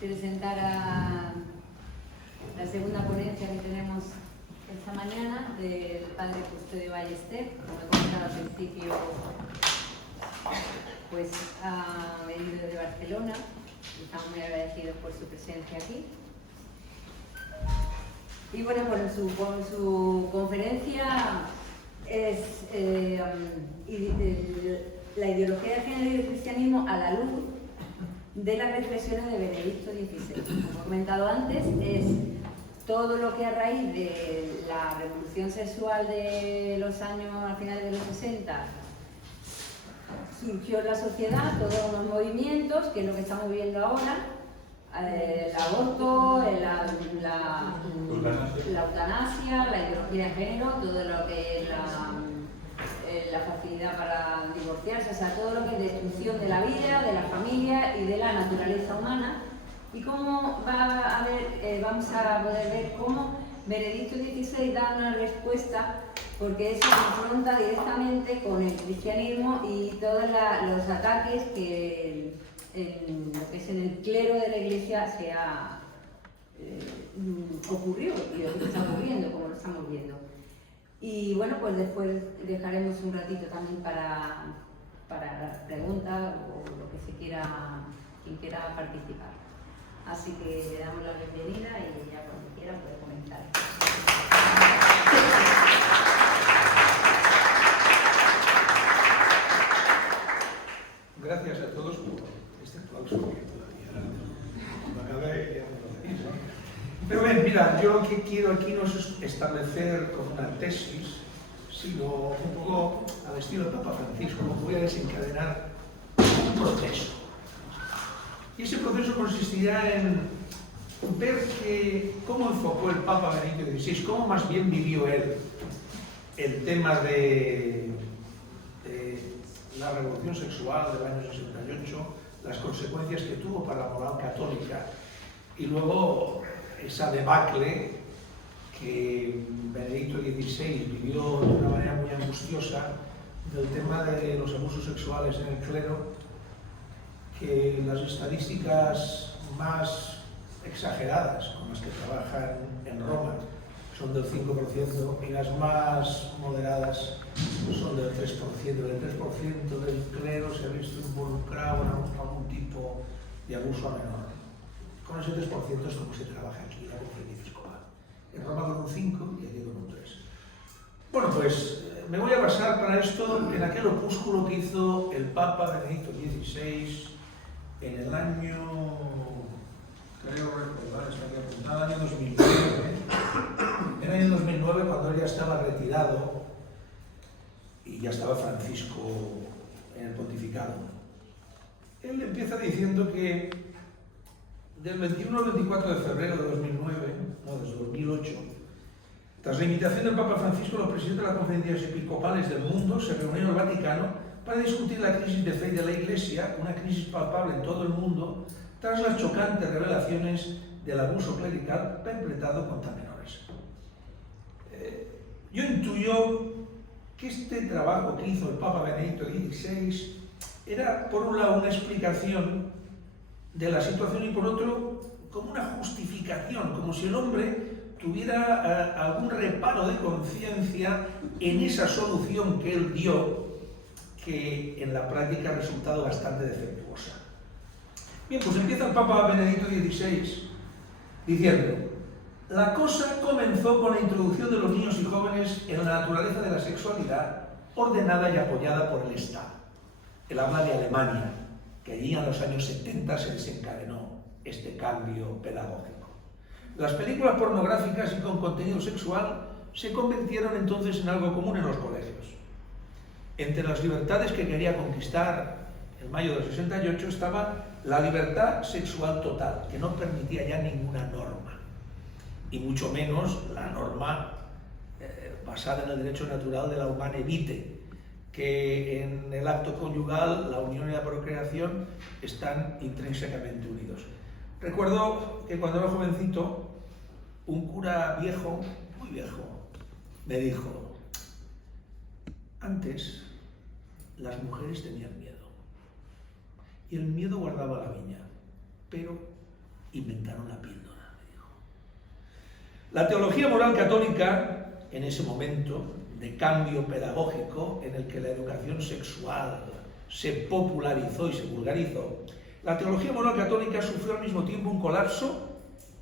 presentar a la segunda ponencia que tenemos esta mañana del padre Custodio Ballester. Como he comentado al principio, pues ha venido desde Barcelona y estamos muy agradecidos por su presencia aquí. Y bueno, pues su conferencia es la ideología de género y el cristianismo a la luz de las reflexiones de Benedicto XVI. Como he comentado antes, es todo lo que a raíz de la revolución sexual de los años, al final de los 60, surgió en la sociedad, todos los movimientos, que es lo que estamos viendo ahora, el aborto, la eutanasia, la ideología de género, todo lo que es la facilidad para divorciarse, o sea, todo lo que es destrucción de la vida, de la familia y de la naturaleza humana. Y cómo vamos a poder ver cómo Benedicto XVI da una respuesta, porque eso confronta directamente con el cristianismo y todos los ataques que en lo que es en el clero de la Iglesia se ha ocurrido y lo que está ocurriendo, como lo estamos viendo. Y bueno, pues después dejaremos un ratito también para preguntas o lo que se quiera, quien quiera participar. Así que le damos la bienvenida y ya cuando quiera puede comentar. Gracias a todos por este aplauso que todavía no acabé, ya me lo decís. Pero bien, mira, yo lo que quiero aquí no es establecer como una tesis, sino un poco al estilo del Papa Francisco. Voy a desencadenar un proceso. Y ese proceso consistirá en ver cómo enfocó el Papa Benedicto XVI, cómo más bien vivió él el tema de la revolución sexual del año 68, las consecuencias que tuvo para la moral católica y luego esa debacle que Benedicto XVI vivió de una manera muy angustiosa del tema de los abusos sexuales en el clero, que las estadísticas más exageradas con las que trabajan en Roma son del 5% y las más moderadas son del 3%. El 3% del clero se ha visto involucrado en algún tipo de abuso a menor. Con ese 3% es como se trabaja aquí la conferencia episcopal. En Roma con un 5 y aquí con un 3. Bueno, pues me voy a basar para esto en aquel opúsculo que hizo el Papa Benedicto XVI en el año, creo recordar, está aquí apuntado, el año 2009. En el año 2009, cuando él ya estaba retirado y ya estaba Francisco en el pontificado. Él empieza diciendo que del 21 al 24 de febrero de 2009, no, desde 2008, tras la invitación del Papa Francisco, los presidentes de las conferencias episcopales del mundo se reunieron en el Vaticano para discutir la crisis de fe de la Iglesia, una crisis palpable en todo el mundo, tras las chocantes revelaciones del abuso clerical perpetrado contra menores. Yo intuyo que este trabajo que hizo el Papa Benedicto XVI era, por un lado, una explicación de la situación y, por otro, como una justificación, como si el hombre tuviera algún reparo de conciencia en esa solución que él dio, que en la práctica ha resultado bastante defectuosa. Bien, pues empieza el Papa Benedicto XVI diciendo: la cosa comenzó con la introducción de los niños y jóvenes en la naturaleza de la sexualidad, ordenada y apoyada por el Estado. Él habla de Alemania, que allí en los años 70 se desencadenó este cambio pedagógico. Las películas pornográficas y con contenido sexual se convirtieron entonces en algo común en los colegios. Entre las libertades que quería conquistar en mayo del 68 estaba la libertad sexual total, que no permitía ya ninguna norma, y mucho menos la norma basada en el derecho natural de la humane vitae, que en el acto conyugal, la unión y la procreación están intrínsecamente unidos. Recuerdo que cuando era jovencito, un cura viejo, muy viejo, me dijo: antes las mujeres tenían miedo y el miedo guardaba la viña, pero inventaron la píldora, me dijo. La teología moral católica, en ese momento de cambio pedagógico en el que la educación sexual se popularizó y se vulgarizó, la teología moral católica sufrió al mismo tiempo un colapso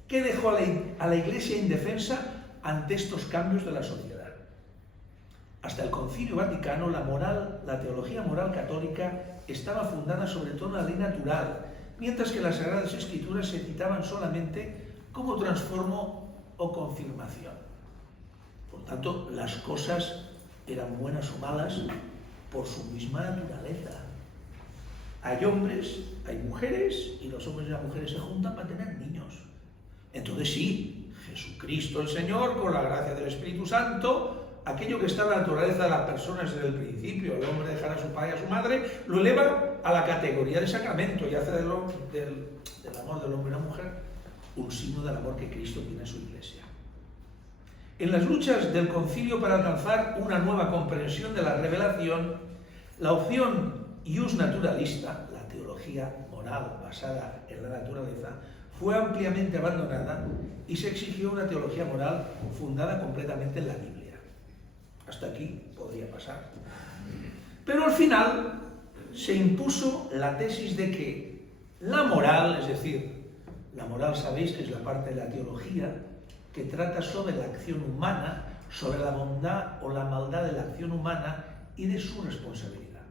que dejó a la Iglesia indefensa ante estos cambios de la sociedad. Hasta el Concilio Vaticano, la teología moral católica estaba fundada sobre todo en la ley natural, mientras que las Sagradas Escrituras se citaban solamente como transformo o confirmación. Por tanto, las cosas eran buenas o malas por su misma naturaleza. Hay hombres, hay mujeres, y los hombres y las mujeres se juntan para tener niños. Entonces sí, Jesucristo el Señor, con la gracia del Espíritu Santo, aquello que está en la naturaleza de las personas desde el principio, el hombre dejará a su padre y a su madre, lo eleva a la categoría de sacramento y hace del amor del hombre y la mujer un signo del amor que Cristo tiene a su Iglesia. En las luchas del concilio para alcanzar una nueva comprensión de la revelación, la opción ius naturalista, la teología moral basada en la naturaleza, fue ampliamente abandonada y se exigió una teología moral fundada completamente en la Biblia. Hasta aquí podría pasar. Pero al final se impuso la tesis de que la moral, es decir, la moral sabéis que es la parte de la teología que trata sobre la acción humana, sobre la bondad o la maldad de la acción humana y de su responsabilidad.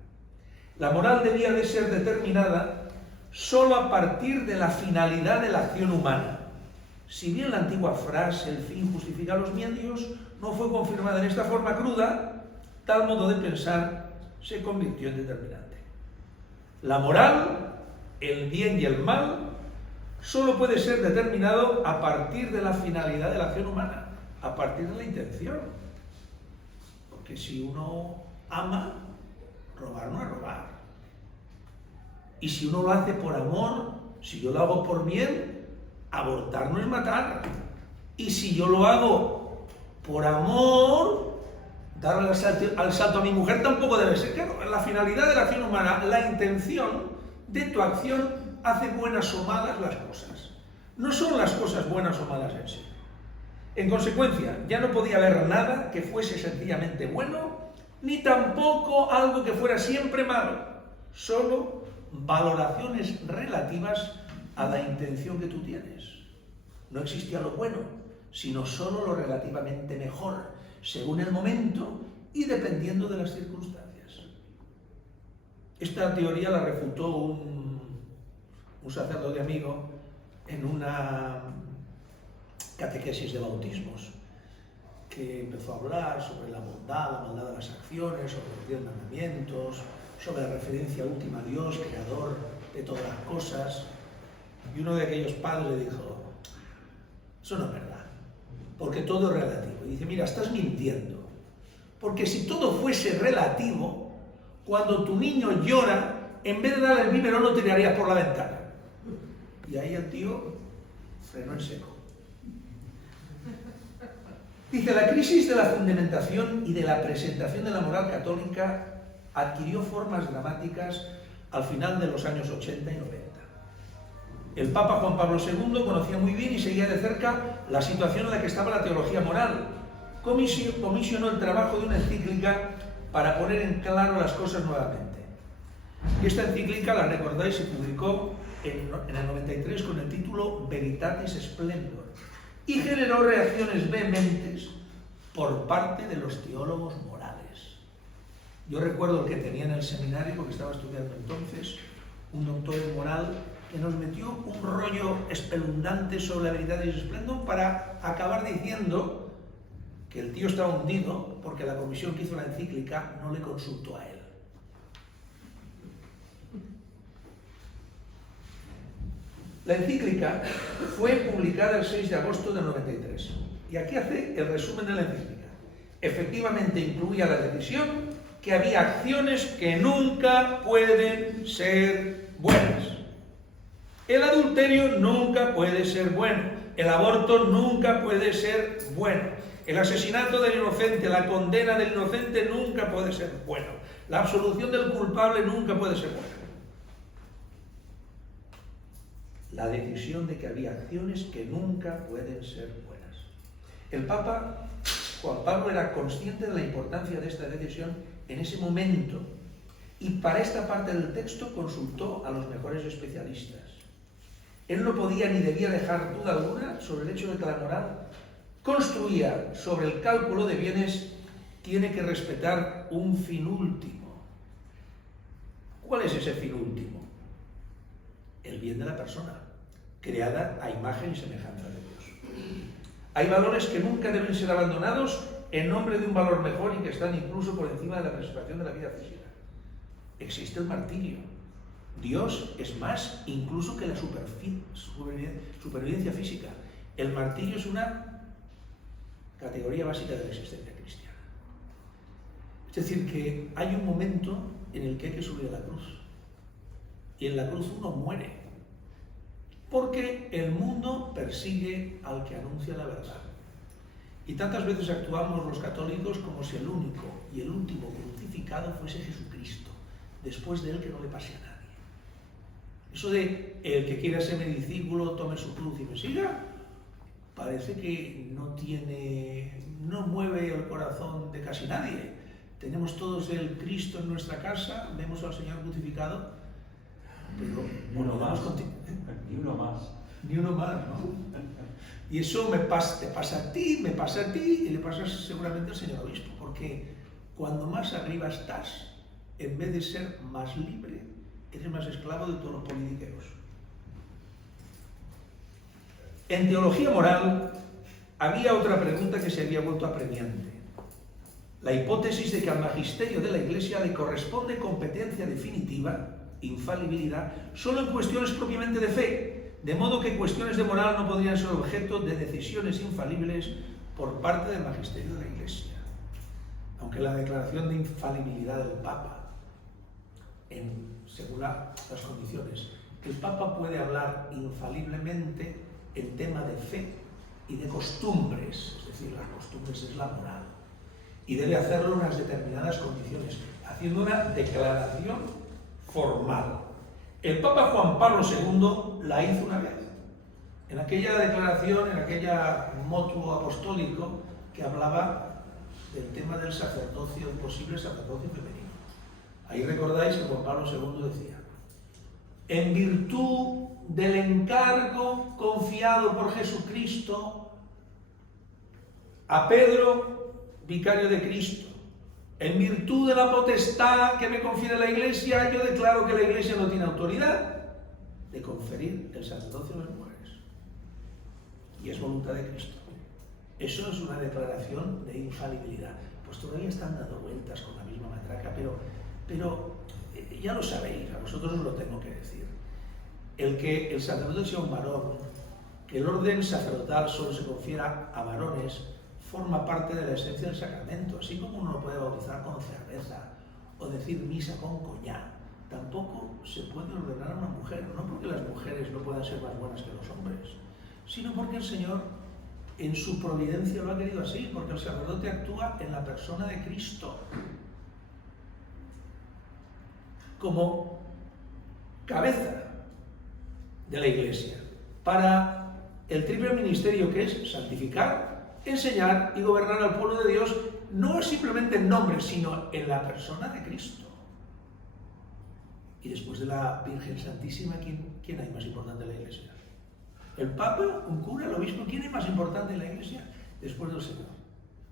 La moral debía de ser determinada solo a partir de la finalidad de la acción humana. Si bien la antigua frase, el fin justifica los medios, no fue confirmada en esta forma cruda, tal modo de pensar se convirtió en determinante. La moral, el bien y el mal, solo puede ser determinado a partir de la finalidad de la acción humana, a partir de la intención. Porque si uno ama, robar no es robar. Y si uno lo hace por amor, si yo lo hago por bien, abortar no es matar. Y si yo lo hago por amor, darle al salto a mi mujer tampoco debe ser. Claro, la finalidad de la acción humana, la intención de tu acción hace buenas o malas las cosas. No son las cosas buenas o malas en sí. En consecuencia, ya no podía haber nada que fuese sencillamente bueno, ni tampoco algo que fuera siempre malo. Solo valoraciones relativas a la intención que tú tienes. No existía lo bueno, sino solo lo relativamente mejor, según el momento y dependiendo de las circunstancias. Esta teoría la refutó un sacerdote amigo en una catequesis de bautismos, que empezó a hablar sobre la bondad, la maldad de las acciones, sobre los 10 mandamientos, sobre la referencia última a Dios, creador de todas las cosas. Y uno de aquellos padres le dijo: eso no es verdad, porque todo es relativo. Y dice: mira, estás mintiendo, porque si todo fuese relativo, cuando tu niño llora, en vez de darle el biberón lo tirarías por la ventana. Y ahí el tío frenó en seco. Dice: la crisis de la fundamentación y de la presentación de la moral católica adquirió formas dramáticas al final de los años 80 y 90. El Papa Juan Pablo II conocía muy bien y seguía de cerca la situación en la que estaba la teología moral. Comisionó el trabajo de una encíclica para poner en claro las cosas nuevamente. Y esta encíclica, la recordáis, se publicó en el 93 con el título Veritatis Splendor y generó reacciones vehementes por parte de los teólogos morales. Yo recuerdo el que tenía en el seminario, porque estaba estudiando entonces, un doctor en moral que nos metió un rollo espeluznante sobre la Veritatis Splendor para acabar diciendo que el tío estaba hundido porque la comisión que hizo la encíclica no le consultó a él. La encíclica fue publicada el 6 de agosto del 93 y aquí hace el resumen de la encíclica. Efectivamente incluía la decisión que había acciones que nunca pueden ser buenas. El adulterio nunca puede ser bueno, el aborto nunca puede ser bueno, el asesinato del inocente, la condena del inocente nunca puede ser bueno, la absolución del culpable nunca puede ser buena. la decisión de que había acciones que nunca pueden ser buenas. El Papa Juan Pablo era consciente de la importancia de esta decisión en ese momento y para esta parte del texto consultó a los mejores especialistas. Él no podía ni debía dejar duda alguna sobre el hecho de que la moral construida sobre el cálculo de bienes tiene que respetar un fin último. ¿Cuál es ese fin último? El bien de la persona, creada a imagen y semejanza de Dios. Hay valores que nunca deben ser abandonados en nombre de un valor mejor y que están incluso por encima de la preservación de la vida física. Existe el martirio. Dios es más incluso que la supervivencia física. El martirio es una categoría básica de la existencia cristiana. Es decir, que hay un momento en el que hay que subir a la cruz. Y en la cruz uno muere. Porque el mundo persigue al que anuncia la verdad. Y tantas veces actuamos los católicos como si el único y el último crucificado fuese Jesucristo. Después de él que no le pase a nadie. Eso de el que quiera ser mi discípulo, tome su cruz y me siga, parece que no mueve el corazón de casi nadie. Tenemos todos el Cristo en nuestra casa, vemos al Señor crucificado, pero ni uno más. Ni uno más, ¿no? Y eso te pasa a ti, me pasa a ti y le pasa seguramente al señor obispo, porque cuando más arriba estás, en vez de ser más libre, eres más esclavo de todos los politiqueros. En teología moral había otra pregunta que se había vuelto apremiante. La hipótesis de que al magisterio de la Iglesia le corresponde competencia definitiva, infalibilidad, solo en cuestiones propiamente de fe, de modo que cuestiones de moral no podrían ser objeto de decisiones infalibles por parte del magisterio de la Iglesia. Aunque la declaración de infalibilidad del Papa, según las condiciones, el Papa puede hablar infaliblemente en tema de fe y de costumbres, es decir, las costumbres es la moral, y debe hacerlo en unas determinadas condiciones, haciendo una declaración formal. El Papa Juan Pablo II la hizo una vez, en aquella declaración, en aquella motu apostólico que hablaba del tema del sacerdocio, el posible sacerdocio femenino. Ahí recordáis que Juan Pablo II decía: en virtud del encargo confiado por Jesucristo a Pedro, vicario de Cristo, en virtud de la potestad que me confiere la Iglesia, yo declaro que la Iglesia no tiene autoridad de conferir el sacerdocio a las mujeres. Y es voluntad de Cristo. Eso es una declaración de infalibilidad. Pues todavía están dando vueltas con la misma matraca, pero ya lo sabéis, a vosotros os lo tengo que decir. El que el sacerdote sea un varón, que el orden sacerdotal solo se confiera a varones, forma parte de la esencia del sacramento. Así como uno no puede bautizar con cerveza o decir misa con coñac, tampoco se puede ordenar a una mujer, no porque las mujeres no puedan ser más buenas que los hombres, sino porque el Señor en su providencia lo ha querido así, porque el sacerdote actúa en la persona de Cristo como cabeza de la Iglesia para el triple ministerio que es santificar, enseñar y gobernar al pueblo de Dios, no simplemente en nombre, sino en la persona de Cristo. Y después de la Virgen Santísima, ¿quién hay más importante en la Iglesia? ¿El Papa, un cura, el obispo? ¿Quién es más importante en la Iglesia después del Señor?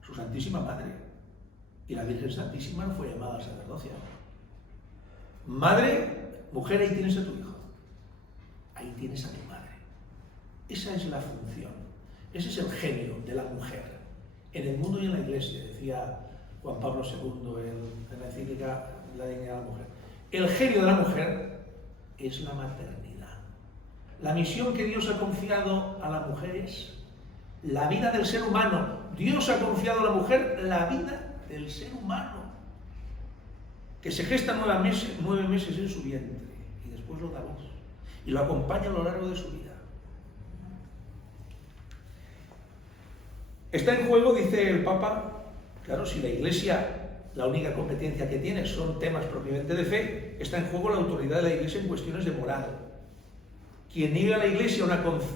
Su Santísima Madre. Y la Virgen Santísima no fue llamada al sacerdocio. Madre, mujer, ahí tienes a tu hijo. Ahí tienes a tu madre. Esa es la función. Ese es el genio de la mujer. En el mundo y en la Iglesia, decía Juan Pablo II en la encíclica La dignidad de la mujer. El genio de la mujer es la maternidad. La misión que Dios ha confiado a la mujer es la vida del ser humano. Dios ha confiado a la mujer la vida del ser humano, que se gesta 9 meses en su vientre y después lo da a luz y lo acompaña a lo largo de su vida. Está en juego, dice el Papa, claro, si la Iglesia, la única competencia que tiene son temas propiamente de fe, está en juego la autoridad de la Iglesia en cuestiones de moral. Quien niega a la Iglesia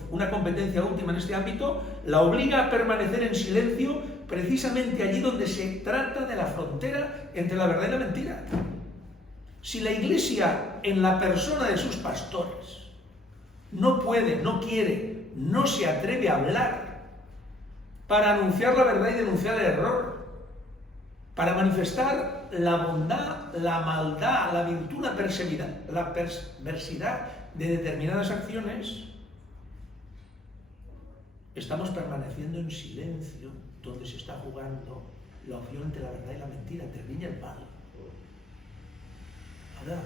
una competencia última en este ámbito, la obliga a permanecer en silencio precisamente allí donde se trata de la frontera entre la verdad y la mentira. Si la Iglesia, en la persona de sus pastores, no puede, no quiere, no se atreve a hablar para anunciar la verdad y denunciar el error, para manifestar la bondad, la maldad, la virtud, la perversidad de determinadas acciones, estamos permaneciendo en silencio donde se está jugando la opción entre la verdad y la mentira, entre el bien y el mal. Ahora,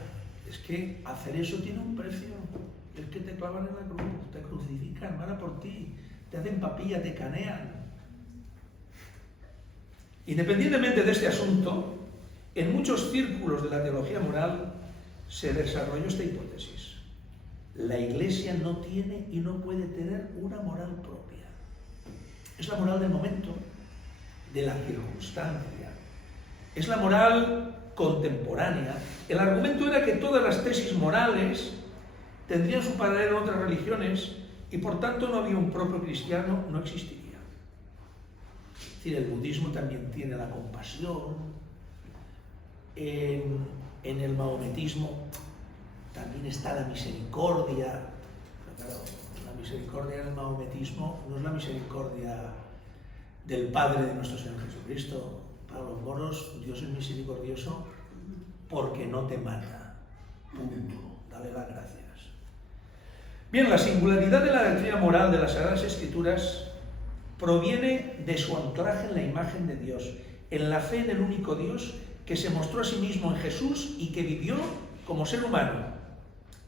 es que hacer eso tiene un precio. Es que te clavan en la cruz, te crucifican, van a por ti, te hacen papilla, te canean. Independientemente de este asunto, en muchos círculos de la teología moral se desarrolló esta hipótesis. La Iglesia no tiene y no puede tener una moral propia. Es la moral del momento, de la circunstancia. Es la moral contemporánea. El argumento era que todas las tesis morales tendrían su paralelo en otras religiones y por tanto no había un propio cristiano, no existiría. Es decir, el budismo también tiene la compasión, en el maometismo también está la misericordia. Pero claro, la misericordia en el maometismo no es la misericordia del Padre de nuestro Señor Jesucristo. Para los moros, Dios es misericordioso porque no te mata. Punto. Dale las gracias. Bien, la singularidad de la doctrina moral de las Sagradas Escrituras proviene de su anclaje en la imagen de Dios, en la fe en el único Dios que se mostró a sí mismo en Jesús y que vivió como ser humano.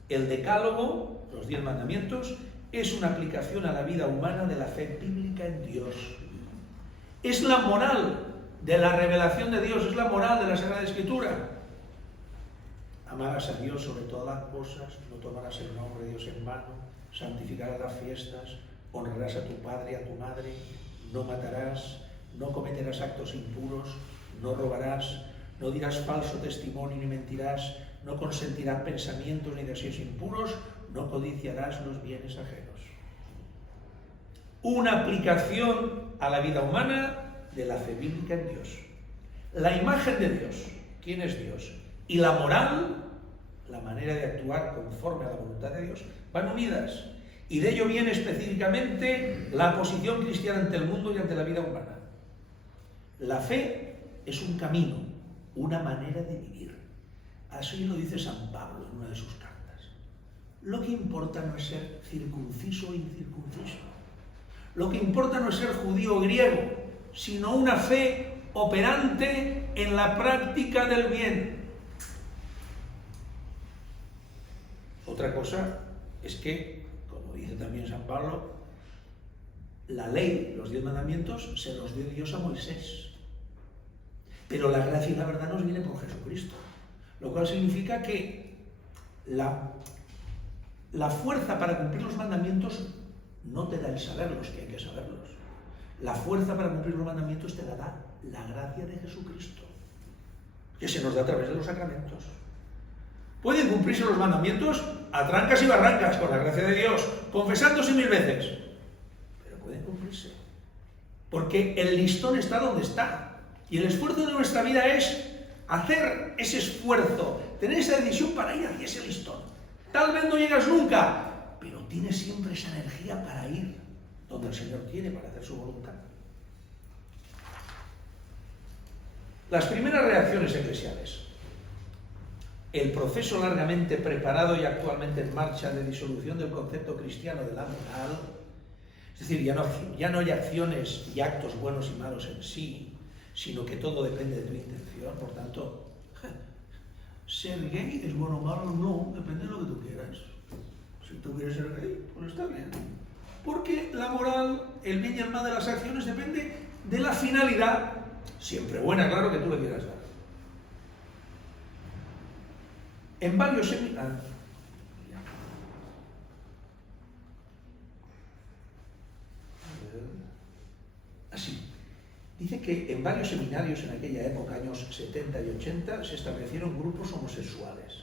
El Decálogo, los 10 mandamientos, es una aplicación a la vida humana de la fe bíblica en Dios. Es la moral de la revelación de Dios, es la moral de la Sagrada Escritura. Amarás a Dios sobre todas las cosas, no tomarás el nombre de Dios en vano, santificarás las fiestas, honrarás a tu padre y a tu madre, no matarás, no cometerás actos impuros, no robarás, no dirás falso testimonio ni mentirás, no consentirás pensamientos ni deseos impuros, no codiciarás los bienes ajenos. Una aplicación a la vida humana de la fe bíblica en Dios. La imagen de Dios, ¿quién es Dios? Y la moral, la manera de actuar conforme a la voluntad de Dios, van unidas. Y de ello viene específicamente la posición cristiana ante el mundo y ante la vida humana. La fe es un camino, una manera de vivir. Así lo dice San Pablo en una de sus cartas. Lo que importa no es ser circunciso o incircunciso. Lo que importa no es ser judío o griego, sino una fe operante en la práctica del bien. Otra cosa es que, como dice también San Pablo, la ley, los 10 mandamientos, se los dio Dios a Moisés. Pero la gracia y la verdad nos viene por Jesucristo. Lo cual significa que la fuerza para cumplir los mandamientos no te da el saberlos, que hay que saberlos. La fuerza para cumplir los mandamientos te la da la gracia de Jesucristo, que se nos da a través de los sacramentos. Pueden cumplirse los mandamientos a trancas y barrancas, con la gracia de Dios, confesándose 1000 veces. Pero pueden cumplirse. Porque el listón está donde está. Y el esfuerzo de nuestra vida es hacer ese esfuerzo, tener esa decisión para ir hacia ese listón. Tal vez no llegas nunca, pero tienes siempre esa energía para ir donde el Señor quiere, para hacer su voluntad. Las primeras reacciones eclesiales. El proceso largamente preparado y actualmente en marcha de disolución del concepto cristiano de la moral, es decir, ya no hay acciones y actos buenos y malos en sí, sino que todo depende de tu intención. Por tanto, ser gay es bueno o malo, no, depende de lo que tú quieras. Si tú quieres ser gay, pues está bien. Porque la moral, el bien y el mal de las acciones depende de la finalidad, siempre buena, claro, que tú le quieras dar. En varios seminarios, así, dice que en varios seminarios en aquella época, años 70 y 80, se establecieron grupos homosexuales,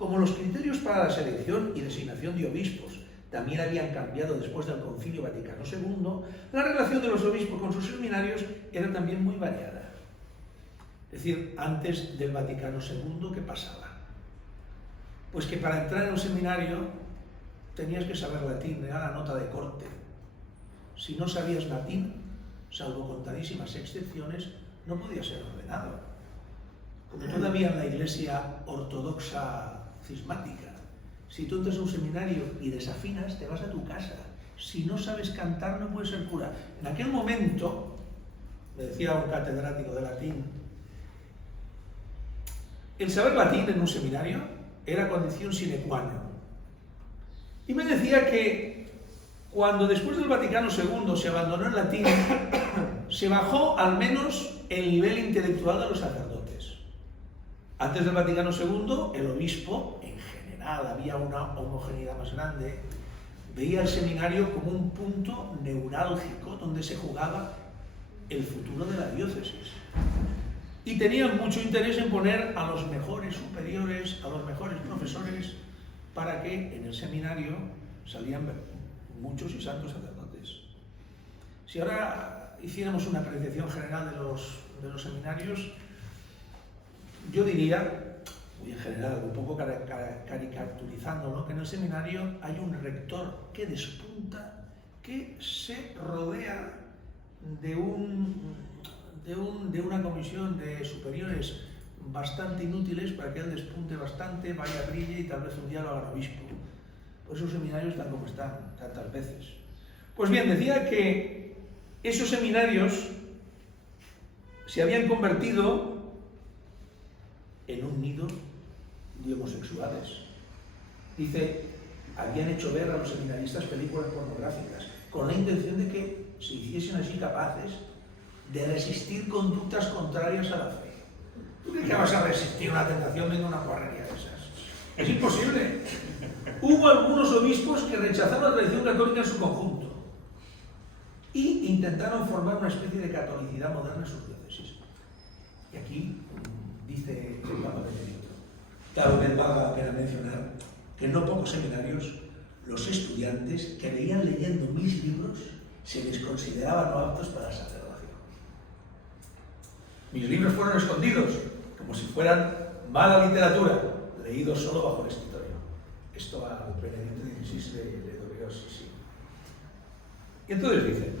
Como los criterios para la selección y designación de obispos también habían cambiado después del Concilio Vaticano II, la relación de los obispos con sus seminarios era también muy variada. Es decir, antes del Vaticano II, ¿qué pasaba? Pues que para entrar en un seminario tenías que saber latín, era la nota de corte. Si no sabías latín, salvo contadísimas excepciones, no podías ser ordenado. Como todavía en la Iglesia ortodoxa cismática, si tú entras a un seminario y desafinas, te vas a tu casa. Si no sabes cantar, no puedes ser cura. En aquel momento, me decía un catedrático de latín, el saber latín en un seminario era condición sine qua non. Y me decía que cuando después del Vaticano II se abandonó el latín, se bajó al menos el nivel intelectual de los sacerdotes. Antes del Vaticano II, el obispo, en general, había una homogeneidad más grande, veía el seminario como un punto neurálgico donde se jugaba el futuro de la diócesis. Y tenían mucho interés en poner a los mejores superiores, a los mejores profesores, para que en el seminario salían muchos y santos sacerdotes. Si ahora hiciéramos una apreciación general de los seminarios, yo diría, muy en general, un poco caricaturizando, ¿no?, que en el seminario hay un rector que despunta, que se rodea de una comisión de superiores bastante inútiles para que él despunte bastante, vaya, brille y tal vez un día lo haga obispo. Por eso los seminarios están como están tantas veces. Pues bien, decía que esos seminarios se habían convertido en un nido de homosexuales. Dice, habían hecho ver a los seminaristas películas pornográficas con la intención de que se hiciesen así capaces de resistir conductas contrarias a la fe. ¿Tú crees que vas a resistir una tentación viendo una guarrería de esas? Es imposible. Hubo algunos obispos que rechazaron la tradición católica en su conjunto y intentaron formar una especie de catolicidad moderna en sus diócesis. Y aquí dice el Papa Benedicto, claro que valga la pena mencionar que en no pocos seminarios los estudiantes que veían leyendo mis libros se les consideraban no aptos para el sacerdocio. Mis libros fueron escondidos, como si fueran mala literatura, leídos solo bajo el escritorio. Esto a Benedicto XVI le dolió, sí. Y entonces dice,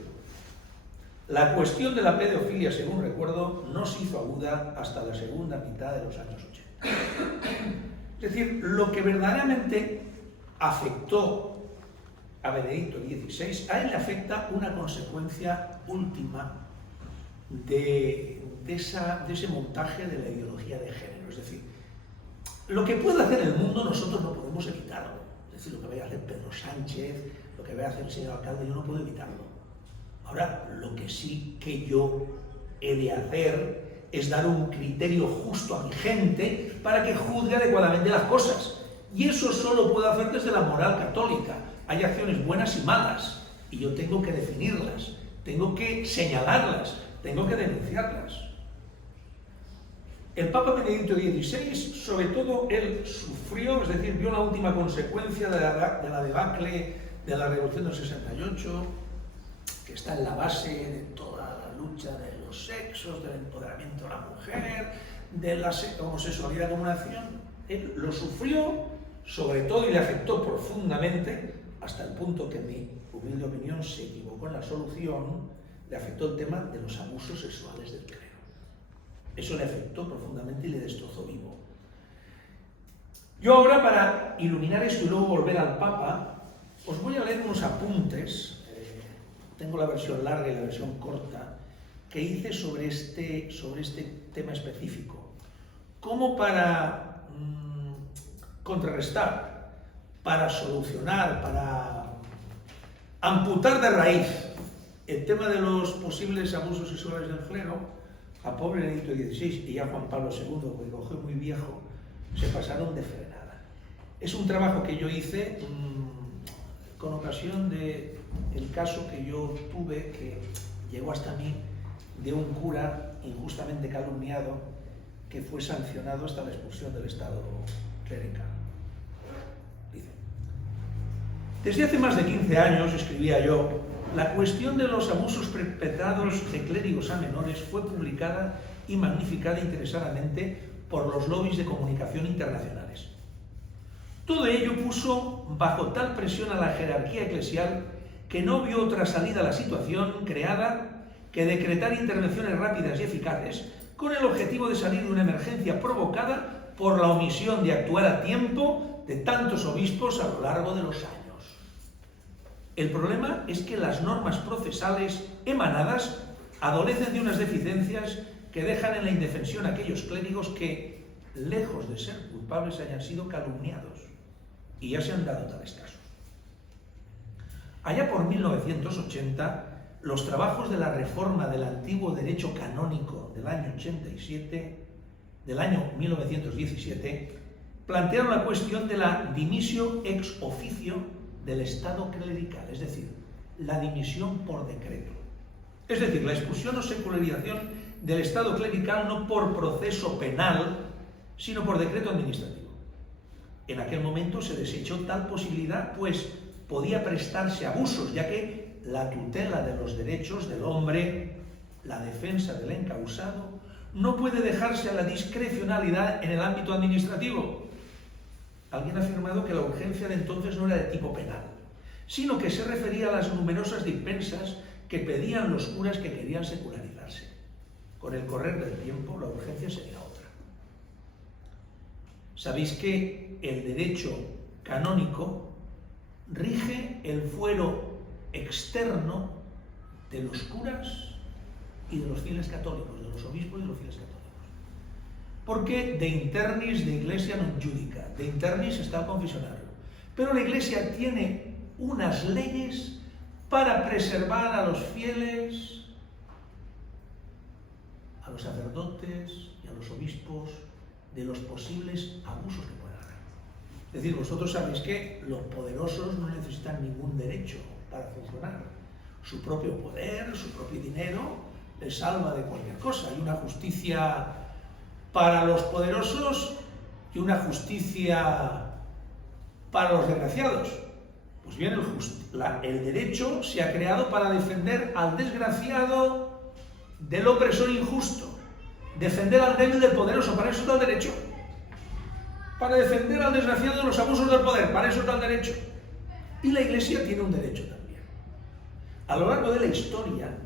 la cuestión de la pedofilia, según recuerdo, no se hizo aguda hasta la segunda mitad de los años 80. Es decir, lo que verdaderamente afectó a Benedicto XVI, a él le afecta una consecuencia última de ese montaje de la ideología de género. Es decir, lo que puede hacer el mundo nosotros no podemos evitarlo. Es decir, lo que vaya a hacer Pedro Sánchez, lo que vaya a hacer el señor alcalde, yo no puedo evitarlo. Ahora, lo que sí que yo he de hacer es dar un criterio justo a mi gente para que juzgue adecuadamente las cosas. Y eso solo puedo hacer desde la moral católica. Hay acciones buenas y malas, y yo tengo que definirlas, tengo que señalarlas, tengo que denunciarlas. El Papa Benedicto XVI, sobre todo, él sufrió, es decir, vio la última consecuencia de la debacle de la Revolución del 68, que está en la base de toda la lucha de los sexos, del empoderamiento de la mujer, de la homosexualidad como nación. Él lo sufrió, sobre todo, y le afectó profundamente, hasta el punto que, en mi humilde opinión, se equivocó en la solución, le afectó el tema de los abusos sexuales del clero. Eso le afectó profundamente y le destrozó vivo. Yo ahora, para iluminar esto y luego volver al Papa, os voy a leer unos apuntes, tengo la versión larga y la versión corta, que hice sobre este tema específico, como para contrarrestar, para solucionar, para amputar de raíz el tema de los posibles abusos sexuales del clero. A pobre Benedicto XVI y a Juan Pablo II, que cogió muy viejo, se pasaron de frenada. Es un trabajo que yo hice con ocasión del caso que yo tuve, que llegó hasta mí, de un cura injustamente calumniado que fue sancionado hasta la expulsión del Estado clerical. Desde hace más de 15 años, escribía yo, la cuestión de los abusos perpetrados de clérigos a menores fue publicada y magnificada interesadamente por los lobbies de comunicación internacionales. Todo ello puso bajo tal presión a la jerarquía eclesial que no vio otra salida a la situación creada que decretar intervenciones rápidas y eficaces con el objetivo de salir de una emergencia provocada por la omisión de actuar a tiempo de tantos obispos a lo largo de los años. El problema es que las normas procesales emanadas adolecen de unas deficiencias que dejan en la indefensión a aquellos clérigos que, lejos de ser culpables, hayan sido calumniados. Y ya se han dado tales casos. Allá por 1980, los trabajos de la reforma del antiguo derecho canónico del año 1917, plantearon la cuestión de la dimisio ex officio del estado clerical, es decir, la dimisión por decreto. Es decir, la expulsión o secularización del estado clerical no por proceso penal, sino por decreto administrativo. En aquel momento se desechó tal posibilidad, pues podía prestarse a abusos, ya que la tutela de los derechos del hombre, la defensa del encausado, no puede dejarse a la discrecionalidad en el ámbito administrativo. Alguien ha afirmado que la urgencia de entonces no era de tipo penal, sino que se refería a las numerosas dispensas que pedían los curas que querían secularizarse. Con el correr del tiempo, la urgencia sería otra. Sabéis que el derecho canónico rige el fuero externo de los curas y de los fieles católicos, de los obispos y de los fieles católicos. Porque de internis de iglesia non judica, de internis está el confesionario. Pero la iglesia tiene unas leyes para preservar a los fieles, a los sacerdotes y a los obispos de los posibles abusos que puedan haber. Es decir, vosotros sabéis que los poderosos no necesitan ningún derecho para funcionar. Su propio poder, su propio dinero les salva de cualquier cosa. Hay una justicia para los poderosos y una justicia para los desgraciados. Pues bien, el derecho se ha creado para defender al desgraciado del opresor injusto, defender al débil del poderoso, para eso está el derecho. Para defender al desgraciado de los abusos del poder, para eso está el derecho. Y la Iglesia tiene un derecho también. A lo largo de la historia,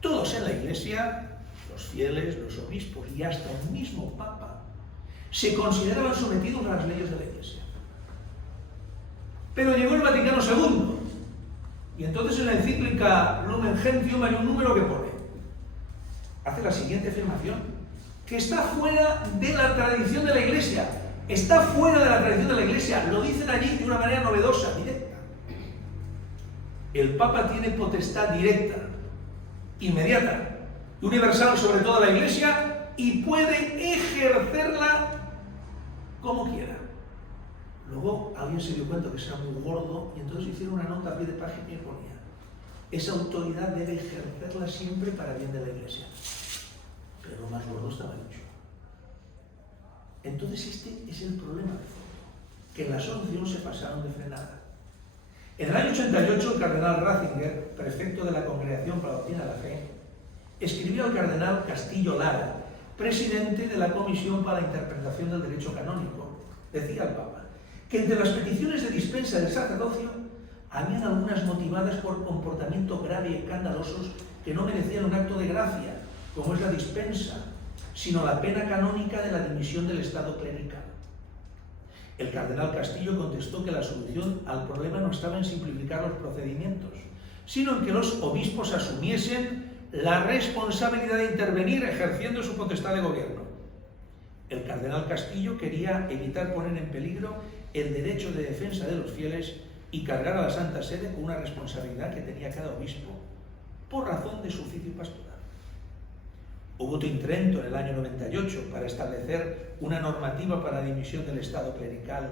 todos en la Iglesia, los fieles, los obispos y hasta el mismo Papa, se consideraban sometidos a las leyes de la Iglesia. Pero llegó el Vaticano II, y entonces en la encíclica Lumen Gentium hay un número que pone, hace la siguiente afirmación, que está fuera de la tradición de la Iglesia. Está fuera de la tradición de la Iglesia, lo dicen allí de una manera novedosa, directa. El Papa tiene potestad directa, inmediata, universal sobre toda la Iglesia y puede ejercerla como quiera. Luego alguien se dio cuenta que era muy gordo y entonces hicieron una nota a pie de página y ponía: esa autoridad debe ejercerla siempre para bien de la Iglesia. Pero lo más gordo estaba dicho. Entonces este es el problema de fondo, que en la solución se pasaron de frenada. En el año 88 el cardenal Ratzinger, prefecto de la Congregación para la Doctrina de la Fe, escribió al cardenal Castillo Lara, presidente de la Comisión para la Interpretación del Derecho Canónico. Decía al Papa que entre las peticiones de dispensa del sacerdocio habían algunas motivadas por comportamiento grave y escandalosos que no merecían un acto de gracia, como es la dispensa, sino la pena canónica de la dimisión del estado clerical. El cardenal Castillo contestó que la solución al problema no estaba en simplificar los procedimientos, sino en que los obispos asumiesen la responsabilidad de intervenir ejerciendo su potestad de gobierno. El cardenal Castillo quería evitar poner en peligro el derecho de defensa de los fieles y cargar a la Santa Sede con una responsabilidad que tenía cada obispo por razón de su oficio pastoral. Hubo Voto in Trento en el año 98 para establecer una normativa para la dimisión del estado clerical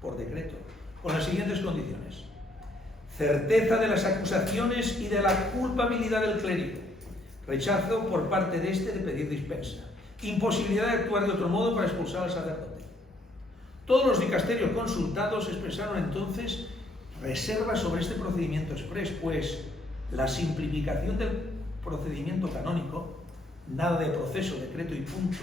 por decreto, con las siguientes condiciones: certeza de las acusaciones y de la culpabilidad del clérigo, rechazo por parte de éste de pedir dispensa, imposibilidad de actuar de otro modo para expulsar al sacerdote. Todos los dicasterios consultados expresaron entonces reserva sobre este procedimiento exprés, pues la simplificación del procedimiento canónico, nada de proceso, decreto y punto,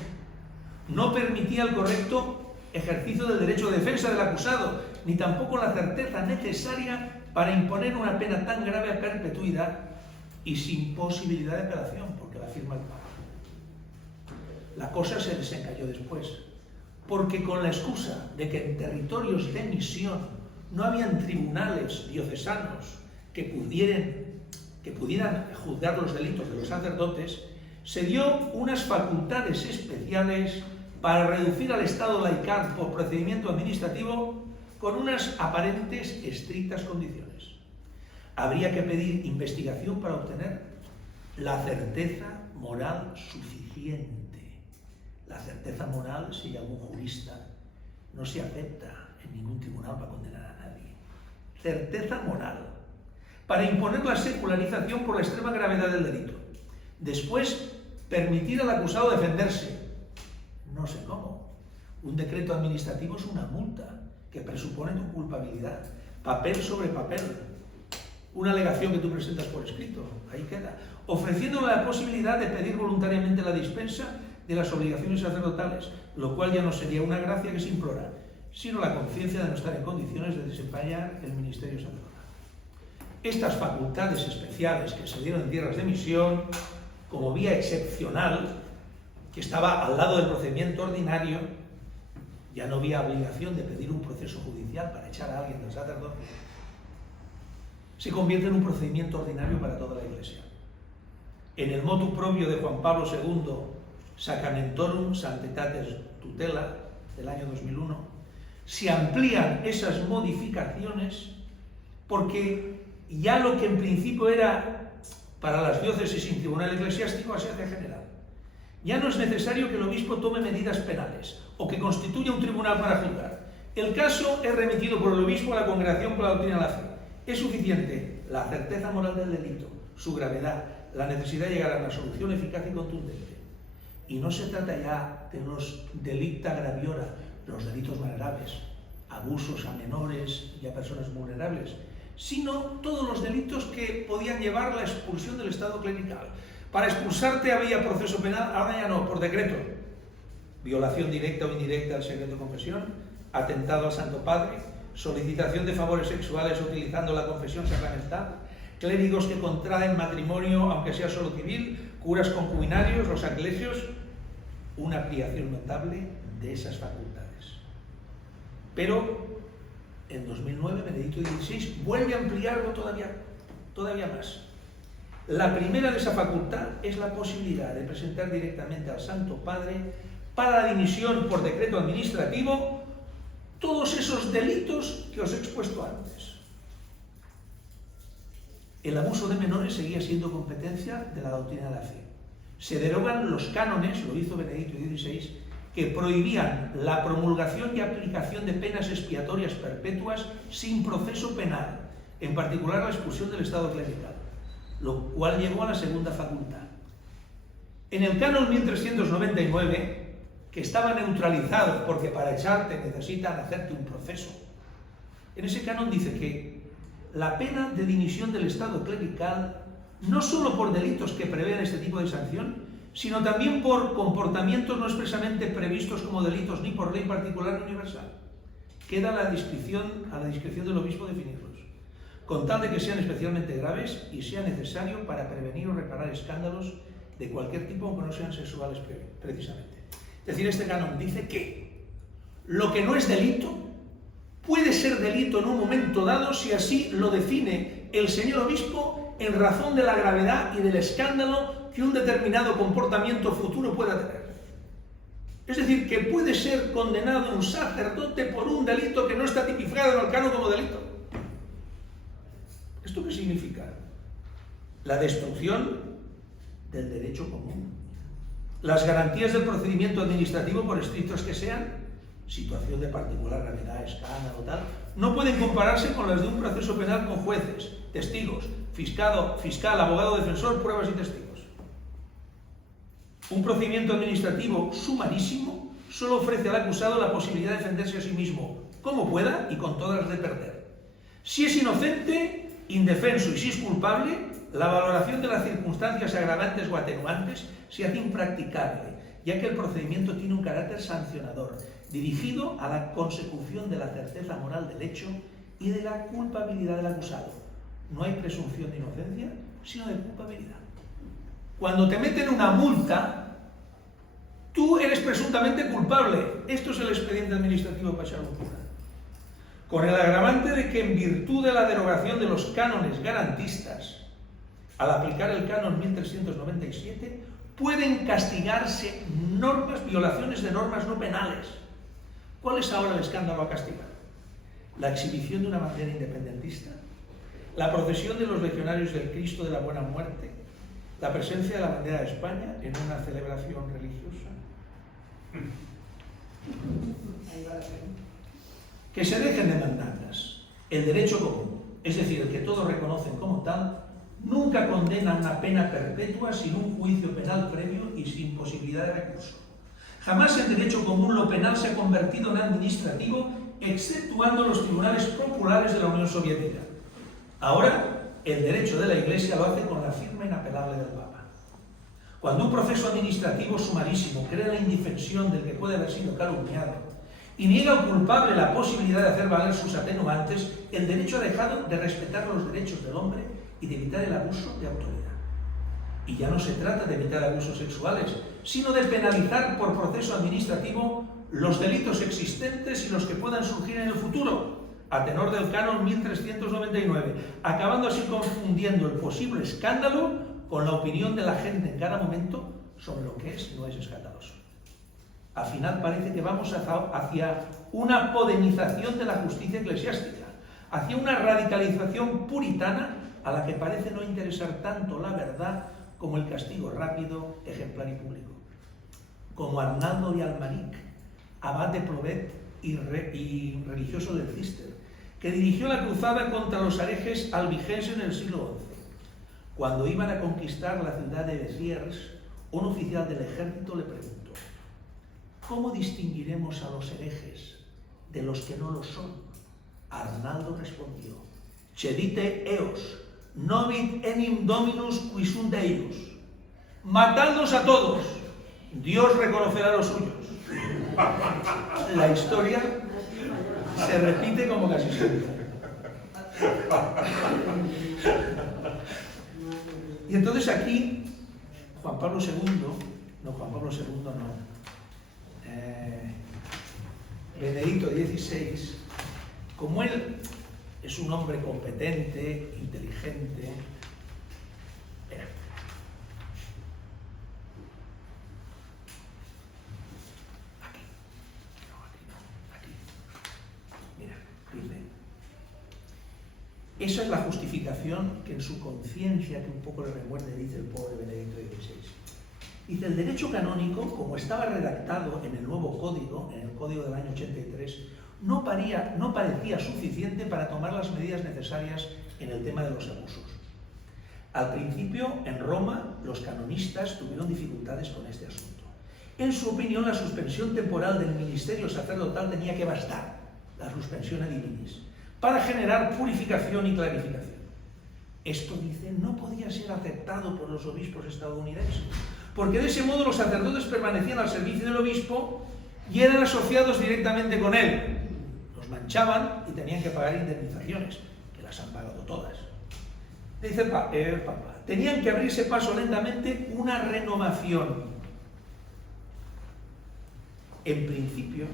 no permitía el correcto ejercicio del derecho de defensa del acusado, ni tampoco la certeza necesaria para imponer una pena tan grave a perpetuidad y sin posibilidad de apelación, porque la firma el Papa. La cosa se desencalló después, porque con la excusa de que en territorios de misión no habían tribunales diocesanos que pudieran juzgar los delitos de los sacerdotes, se dio unas facultades especiales para reducir al Estado laical por procedimiento administrativo con unas aparentes estrictas condiciones. Habría que pedir investigación para obtener la certeza moral suficiente. La certeza moral, si algún jurista, no se acepta en ningún tribunal para condenar a nadie. Certeza moral, para imponer la secularización por la extrema gravedad del delito. Después, permitir al acusado defenderse. No sé cómo. Un decreto administrativo es una multa que presupone tu culpabilidad. Papel sobre papel. Una alegación que tú presentas por escrito. Ahí queda. Ofreciéndole la posibilidad de pedir voluntariamente la dispensa de las obligaciones sacerdotales, lo cual ya no sería una gracia que se implora, sino la conciencia de no estar en condiciones de desempeñar el ministerio sacerdotal. Estas facultades especiales que se dieron en tierras de misión, como vía excepcional, que estaba al lado del procedimiento ordinario, ya no había obligación de pedir un proceso judicial para echar a alguien del sacerdocio, se convierte en un procedimiento ordinario para toda la Iglesia. En el motu propio de Juan Pablo II, Sacramentorum Sanctitatis Tutela, del año 2001, se amplían esas modificaciones porque ya lo que en principio era para las diócesis sin tribunal eclesiástico se hace general. Ya no es necesario que el obispo tome medidas penales o que constituya un tribunal para juzgar. El caso es remitido por el obispo a la Congregación por la Doctrina de la Fe. Es suficiente la certeza moral del delito, su gravedad, la necesidad de llegar a una solución eficaz y contundente. Y no se trata ya de los delicta graviora, los delitos más graves, abusos a menores y a personas vulnerables, sino todos los delitos que podían llevar a la expulsión del estado clerical. Para expulsarte había proceso penal, ahora ya no, por decreto. Violación directa o indirecta del secreto de confesión, atentado al Santo Padre, solicitación de favores sexuales utilizando la confesión sacramental, clérigos que contraen matrimonio, aunque sea solo civil, curas concubinarios, los sacrilegios, una ampliación notable de esas facultades. Pero en 2009 Benedicto XVI vuelve a ampliarlo todavía más. La primera de esa facultad es la posibilidad de presentar directamente al Santo Padre para la dimisión por decreto administrativo todos esos delitos que os he expuesto antes. El abuso de menores seguía siendo competencia de la doctrina de la fe. Se derogan los cánones, lo hizo Benedicto XVI, que prohibían la promulgación y aplicación de penas expiatorias perpetuas sin proceso penal, en particular la expulsión del estado clerical, lo cual llevó a la segunda facultad. En el canon 1399, que estaba neutralizado porque para echarte necesitan hacerte un proceso, en ese canon dice que la pena de dimisión del estado clerical, no solo por delitos que prevén este tipo de sanción, sino también por comportamientos no expresamente previstos como delitos ni por ley particular ni universal. Queda a la discreción del obispo definirlos, con tal de que sean especialmente graves y sea necesario para prevenir o reparar escándalos de cualquier tipo, aunque no sean sexuales precisamente. Es decir, este canon dice que lo que no es delito puede ser delito en un momento dado si así lo define el señor obispo en razón de la gravedad y del escándalo que un determinado comportamiento futuro pueda tener. Es decir, que puede ser condenado un sacerdote por un delito que no está tipificado en el canon como delito. ¿Esto qué significa? La destrucción del derecho común. Las garantías del procedimiento administrativo, por estrictos que sean, situación de particular gravedad, escándalo, tal, no pueden compararse con las de un proceso penal con jueces, testigos, fiscal, abogado defensor, pruebas y testigos. Un procedimiento administrativo sumarísimo solo ofrece al acusado la posibilidad de defenderse a sí mismo, como pueda y con todas las de perder. Si es inocente, indefenso y si es culpable, la valoración de las circunstancias agravantes o atenuantes se hace impracticable, ya que el procedimiento tiene un carácter sancionador, dirigido a la consecución de la certeza moral del hecho y de la culpabilidad del acusado. No hay presunción de inocencia, sino de culpabilidad. Cuando te meten una multa, tú eres presuntamente culpable. Esto es el expediente administrativo para echar un cura. Con el agravante de que en virtud de la derogación de los cánones garantistas, al aplicar el canon 1397, pueden castigarse violaciones de normas no penales. ¿Cuál es ahora el escándalo a castigar? La exhibición de una bandera independentista, la procesión de los legionarios del Cristo de la Buena Muerte, la presencia de la bandera de España en una celebración religiosa. Que se dejen de mandangas. El derecho común, es decir, el que todos reconocen como tal, nunca condena una pena perpetua sin un juicio penal previo y sin posibilidad de recurso. Jamás en derecho común lo penal se ha convertido en administrativo, exceptuando los tribunales populares de la Unión Soviética. Ahora, el derecho de la Iglesia lo hace con la firma inapelable del Papa. Cuando un proceso administrativo sumarísimo crea la indefensión del que puede haber sido calumniado y niega al culpable la posibilidad de hacer valer sus atenuantes, el derecho ha dejado de respetar los derechos del hombre y de evitar el abuso de autoridad. Y ya no se trata de evitar abusos sexuales, sino de penalizar por proceso administrativo los delitos existentes y los que puedan surgir en el futuro, a tenor del canon 1399, acabando así confundiendo el posible escándalo con la opinión de la gente en cada momento sobre lo que es y no es escandaloso. Al final parece que vamos hacia una podemización de la justicia eclesiástica, hacia una radicalización puritana a la que parece no interesar tanto la verdad como el castigo rápido, ejemplar y público. Como Arnaldo de Almaric, abad de Plovet y religioso del Císter, que dirigió la cruzada contra los herejes albigenses en el siglo XI. Cuando iban a conquistar la ciudad de Béziers, un oficial del ejército le preguntó: ¿cómo distinguiremos a los herejes de los que no lo son? Arnaldo respondió: Cedite eos, novit enim dominus qui sunt eius. Matadlos a todos, Dios reconocerá los suyos. La historia se repite como casi siempre. Y entonces aquí, Benedicto XVI, como él es un hombre competente, inteligente, esa es la justificación que en su conciencia, que un poco le remuerde, dice el pobre Benedicto XVI. Dice: el derecho canónico, como estaba redactado en el nuevo código, en el código del año 83, no parecía suficiente para tomar las medidas necesarias en el tema de los abusos. Al principio, en Roma, los canonistas tuvieron dificultades con este asunto. En su opinión, la suspensión temporal del ministerio sacerdotal tenía que bastar, la suspensione divinis, para generar purificación y clarificación. Esto, dice, no podía ser aceptado por los obispos estadounidenses, porque de ese modo los sacerdotes permanecían al servicio del obispo y eran asociados directamente con él. Los manchaban y tenían que pagar indemnizaciones, que las han pagado todas. Dice el Papa, tenían que abrirse paso lentamente una renovación. En principio,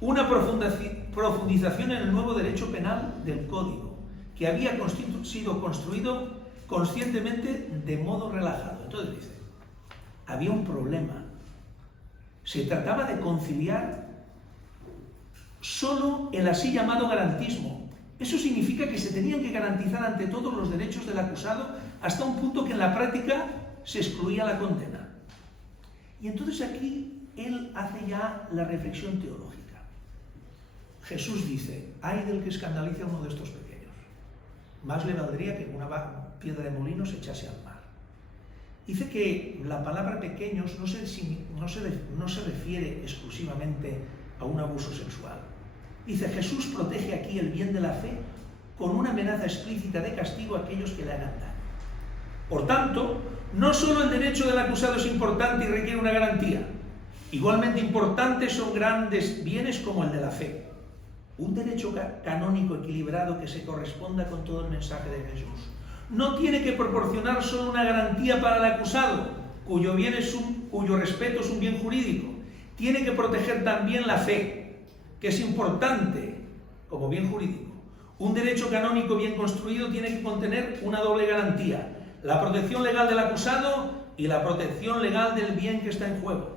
una profundización en el nuevo derecho penal del Código, que había sido construido conscientemente de modo relajado. Entonces dice, había un problema. Se trataba de conciliar solo el así llamado garantismo. Eso significa que se tenían que garantizar ante todos los derechos del acusado hasta un punto que en la práctica se excluía la condena. Y entonces aquí él hace ya la reflexión teológica. Jesús dice: ay del que escandalice a uno de estos pequeños. Más le valdría que una piedra de molino se echase al mar. Dice que la palabra pequeños no se refiere exclusivamente a un abuso sexual. Dice, Jesús protege aquí el bien de la fe con una amenaza explícita de castigo a aquellos que le hagan daño. Por tanto, no solo el derecho del acusado es importante y requiere una garantía, igualmente importantes son grandes bienes como el de la fe. Un derecho canónico equilibrado que se corresponda con todo el mensaje de Jesús. No tiene que proporcionar solo una garantía para el acusado, cuyo respeto es un bien jurídico. Tiene que proteger también la fe, que es importante como bien jurídico. Un derecho canónico bien construido tiene que contener una doble garantía: la protección legal del acusado y la protección legal del bien que está en juego.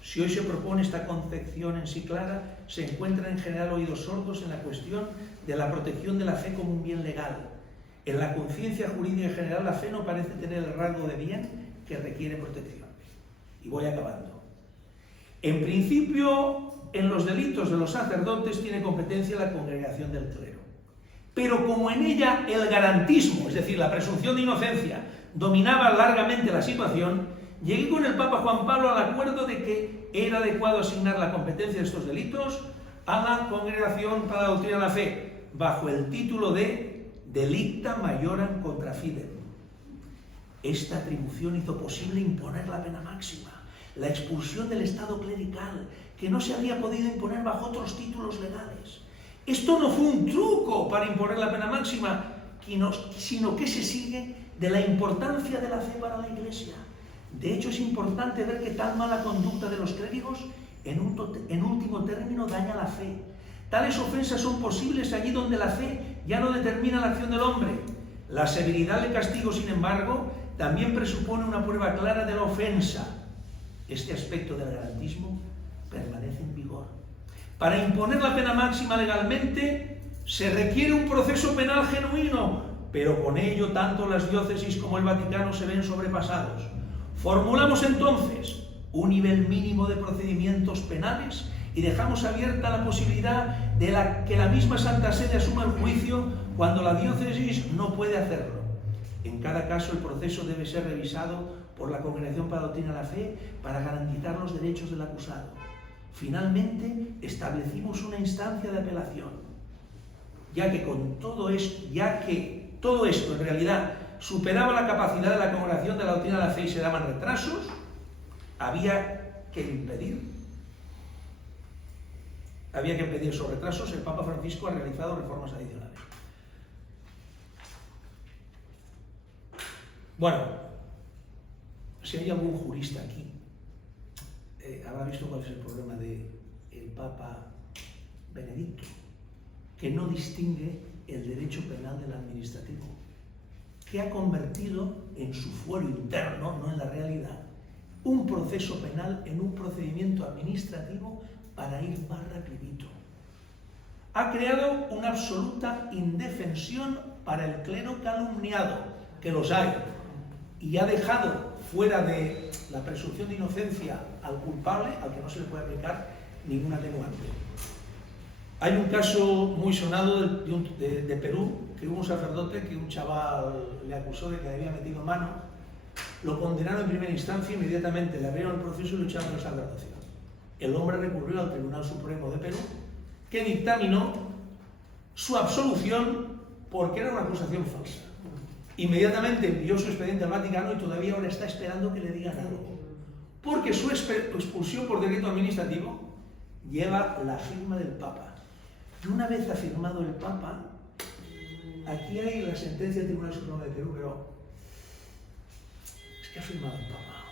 Si hoy se propone esta concepción en sí clara, se encuentran en general oídos sordos en la cuestión de la protección de la fe como un bien legal. En la conciencia jurídica en general, la fe no parece tener el rasgo de bien que requiere protección. Y voy acabando. En principio, en los delitos de los sacerdotes tiene competencia la congregación del clero. Pero como en ella el garantismo, es decir, la presunción de inocencia, dominaba largamente la situación, llegué con el Papa Juan Pablo al acuerdo de que era adecuado asignar la competencia de estos delitos a la Congregación para la Doctrina de la Fe, bajo el título de Delicta Maioram contra Fidem. Esta atribución hizo posible imponer la pena máxima, la expulsión del Estado clerical, que no se había podido imponer bajo otros títulos legales. Esto no fue un truco para imponer la pena máxima, sino que se sigue de la importancia de la fe para la Iglesia. De hecho, es importante ver que tal mala conducta de los clérigos, en último término, daña la fe. Tales ofensas son posibles allí donde la fe ya no determina la acción del hombre. La severidad del castigo, sin embargo, también presupone una prueba clara de la ofensa. Este aspecto del garantismo permanece en vigor. Para imponer la pena máxima legalmente se requiere un proceso penal genuino, pero con ello tanto las diócesis como el Vaticano se ven sobrepasados. Formulamos entonces un nivel mínimo de procedimientos penales y dejamos abierta la posibilidad de que la misma Santa Sede asuma el juicio cuando la diócesis no puede hacerlo. En cada caso, el proceso debe ser revisado por la Congregación para la Doctrina de la Fe para garantizar los derechos del acusado. Finalmente, establecimos una instancia de apelación, ya que todo esto en realidad superaba la capacidad de la Congregación de la Doctrina de la Fe y se daban retrasos, había que impedir esos retrasos. El Papa Francisco ha realizado reformas adicionales. Bueno, si hay algún jurista aquí, habrá visto cuál es el problema del Papa Benedicto, que no distingue el derecho penal del administrativo, que ha convertido en su fuero interno, no en la realidad, un proceso penal en un procedimiento administrativo para ir más rapidito. Ha creado una absoluta indefensión para el clero calumniado, que los hay, y ha dejado fuera de la presunción de inocencia al culpable, al que no se le puede aplicar ningún atenuante. Hay un caso muy sonado de Perú, que hubo un sacerdote que un chaval le acusó de que había metido mano, lo condenaron en primera instancia, inmediatamente le abrieron el proceso y lo echaron de la sacerdocio. El hombre recurrió al Tribunal Supremo de Perú, que dictaminó su absolución porque era una acusación falsa. Inmediatamente envió su expediente al Vaticano y todavía ahora está esperando que le digan algo, porque su expulsión por decreto administrativo lleva la firma del Papa. Y una vez ha firmado el Papa, aquí hay la sentencia del Tribunal Supremo de Perú, pero es que ha firmado el Papa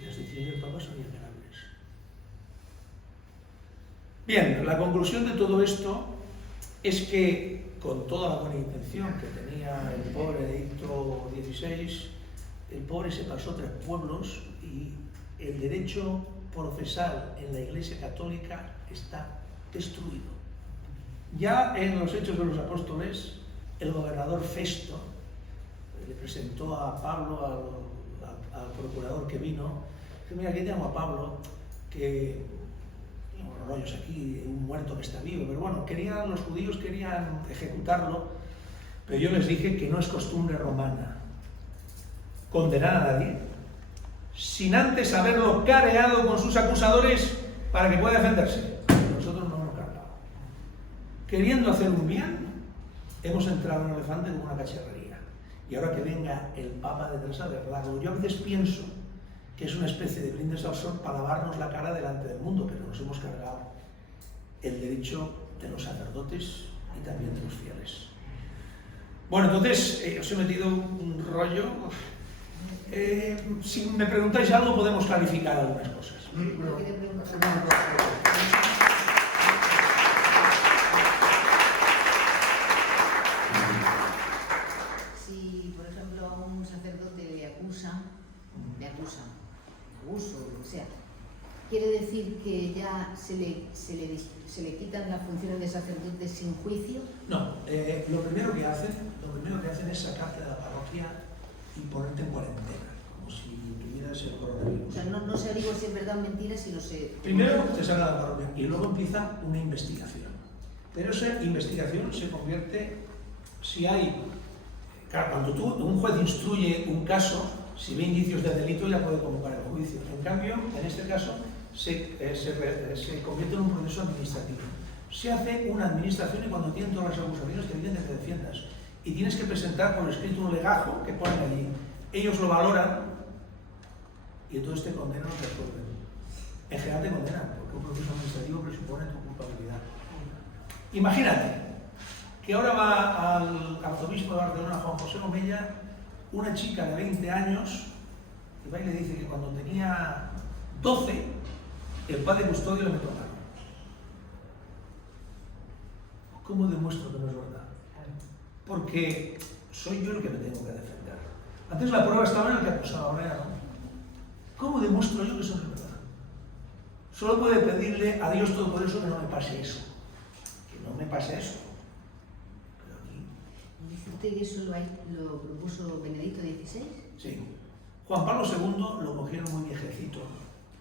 y las decisiones del Papa son inapelables. Bien, la conclusión de todo esto es que, con toda la buena intención que tenía el pobre Benedicto XVI, el pobre se pasó 3 pueblos y el derecho procesal en la Iglesia Católica está destruido. Ya en los Hechos de los Apóstoles, el gobernador Festo le presentó a Pablo, al procurador que vino, que mira, aquí tengo a Pablo, que rollos aquí, un muerto que está vivo, pero bueno, los judíos querían ejecutarlo, pero yo les dije que no es costumbre romana condenar a nadie sin antes haberlo careado con sus acusadores para que pueda defenderse. queriendo hacer un bien, hemos entrado en un elefante como una cacharrería. Y ahora que venga el Papa detrás a verlo, yo a veces pienso que es una especie de brindis al sol para lavarnos la cara delante del mundo, pero nos hemos cargado el derecho de los sacerdotes y también de los fieles. Bueno, entonces, os he metido un rollo. Si me preguntáis algo, podemos clarificar algunas cosas. Si, por ejemplo, a un sacerdote le acusan de abuso, o sea, ¿quiere decir que ya se le quitan las funciones de sacerdote sin juicio? No, lo primero que hacen es sacarte de la parroquia y ponerte en cuarentena, como si tuvieras el coronavirus. O sea, no se digo si es verdad o mentira, sino se... Primero te sacan de la parroquia y luego empieza una investigación. Pero esa investigación se convierte, si hay... Claro, cuando un juez instruye un caso, si ve indicios de delito ya puede convocar el juicio. En cambio, en este caso, se convierte en un proceso administrativo. Se hace una administración y cuando tienen todas las acusaciones te piden que te defiendas. Y tienes que presentar por escrito un legajo que ponen allí. Ellos lo valoran y entonces te condenan o te absuelven. En general te condenan, porque un proceso administrativo presupone tu culpabilidad. Imagínate que ahora va al arzobispo de Barcelona, Juan José Omella, una chica de 20 años, y va y le dice que cuando tenía 12, el padre custodio le metió mano. ¿Cómo demuestro que no es verdad? Porque soy yo el que me tengo que defender. Antes la prueba estaba en el que acusaba a Olea, ¿no? ¿Cómo demuestro yo que eso no es verdad? Solo puede pedirle a Dios Todopoderoso que no me pase eso. Que no me pase eso. Pero aquí... ¿Dice usted que eso lo propuso Benedicto XVI? Sí. Juan Pablo II lo cogieron muy viejecito.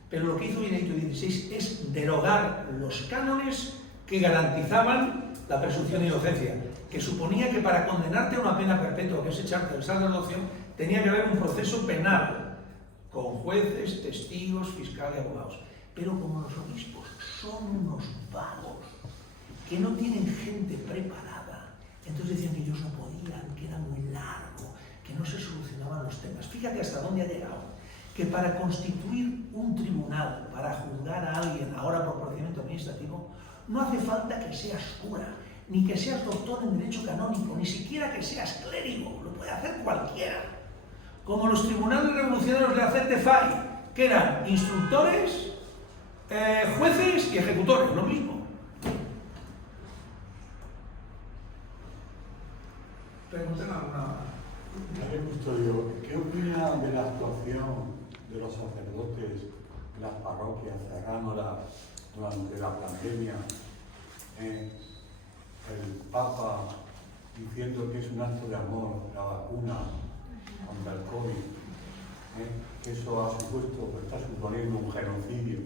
Pero lo que hizo Benedicto XVI es derogar los cánones que garantizaban la presunción de inocencia, que suponía que para condenarte a una pena perpetua, que es echarte del sacerdocio, tenía que haber un proceso penal, con jueces, testigos, fiscal y abogados. Pero como los obispos son unos vagos, que no tienen gente preparada, entonces decían que ellos no podían, que era muy largo, que no se solucionaban los temas. Fíjate hasta dónde ha llegado, que para constituir un tribunal, para juzgar a alguien, ahora por procedimiento administrativo, no hace falta que seas cura, ni que seas doctor en Derecho Canónico, ni siquiera que seas clérigo, lo puede hacer cualquiera. Como los tribunales revolucionarios de Acete Fay, que eran instructores, jueces y ejecutores, lo mismo. Pregúntame alguna. ¿Qué opina de la actuación de los sacerdotes en las parroquias cerrándolas durante la pandemia? El Papa diciendo que es un acto de amor la vacuna contra el COVID, que eso ha supuesto, que está suponiendo un genocidio,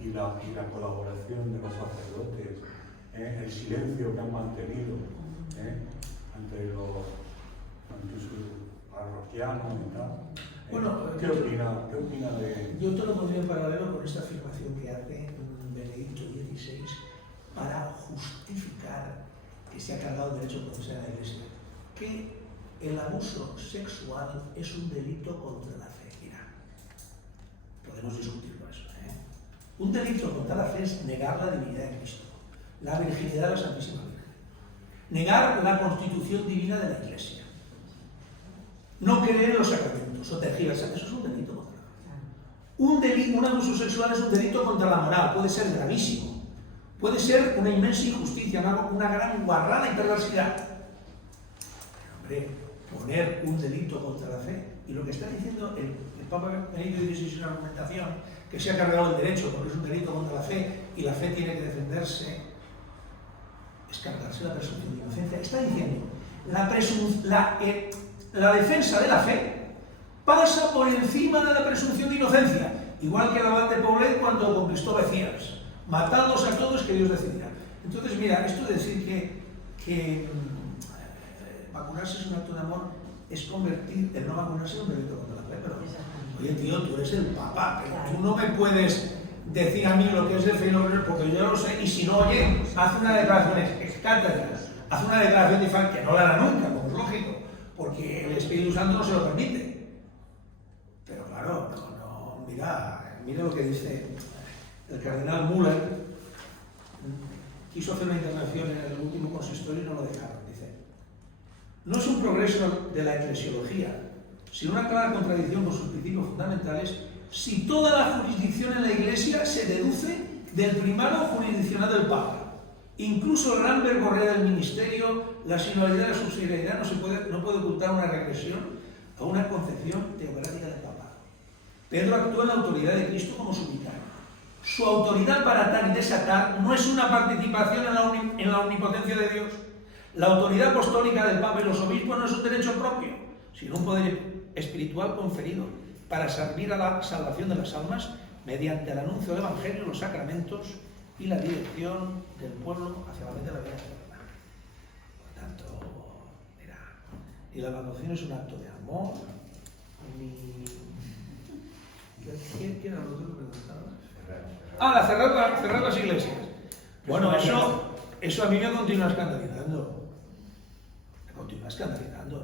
y la colaboración de los sacerdotes, el silencio que han mantenido ante sus parroquianos y tal. Bueno, ¿Qué opina de...? Yo te lo pondría en paralelo con esta afirmación que hace Benedicto XVI para justificar que se ha cargado el derecho procesal de la Iglesia, que el abuso sexual es un delito contra la fe. Mira, podemos discutirlo eso, Un delito contra la fe es negar la divinidad de Cristo, la virginidad de la Santísima Virgen, negar la constitución divina de la Iglesia, no creer en los sacramentos o tergiversar. Eso es un delito contra la fe. Un abuso sexual es un delito contra la moral, puede ser gravísimo, puede ser una inmensa injusticia, una gran guarrada y perversidad. Pero, hombre, poner un delito contra la fe, y lo que está diciendo el Papa Benedicto XVI es una argumentación que se ha cargado el derecho porque es un delito contra la fe y la fe tiene que defenderse, es cargarse la presunción de inocencia. Está diciendo, la defensa de la fe pasa por encima de la presunción de inocencia, igual que el abad de Poblet cuando conquistó Becías. Matadlos a todos, que Dios decidirá. Entonces, mira, esto de decir que vacunarse es un acto de amor es convertir el no vacunarse en un delito contra la fe. Pero, oye, tío, tú eres el Papa, tú no me puedes decir a mí lo que es el fenómeno, porque yo lo sé, y si no, oye, hace una declaración escátedra, hace una declaración diferente, que no la hará nunca, como es lógico, porque el Espíritu Santo no se lo permite. Pero claro, mira lo que dice el cardenal Müller. Quiso hacer una intervención en el último consistorio y no lo dejaron. Dice: no es un progreso de la eclesiología, sino una clara contradicción con sus principios fundamentales si toda la jurisdicción en la Iglesia se deduce del primado jurisdiccional del Papa. Incluso el gran verborrea del ministerio, la singularidad de la subsidiariedad no puede ocultar una regresión a una concepción teocrática del Papa. Pedro actuó en la autoridad de Cristo como su vicario. Su autoridad para atar y desatar no es una participación en la omnipotencia de Dios. La autoridad apostólica del Papa y los obispos no es un derecho propio, sino un poder espiritual conferido para servir a la salvación de las almas mediante el anuncio del Evangelio, los sacramentos y la dirección del pueblo hacia la meta de la vida eterna. Por tanto, mira, y la evacuación es un acto de amor, ¿Quién era lo que preguntaba? Cerrar las iglesias. Bueno, eso a mí me continúa escandalizando.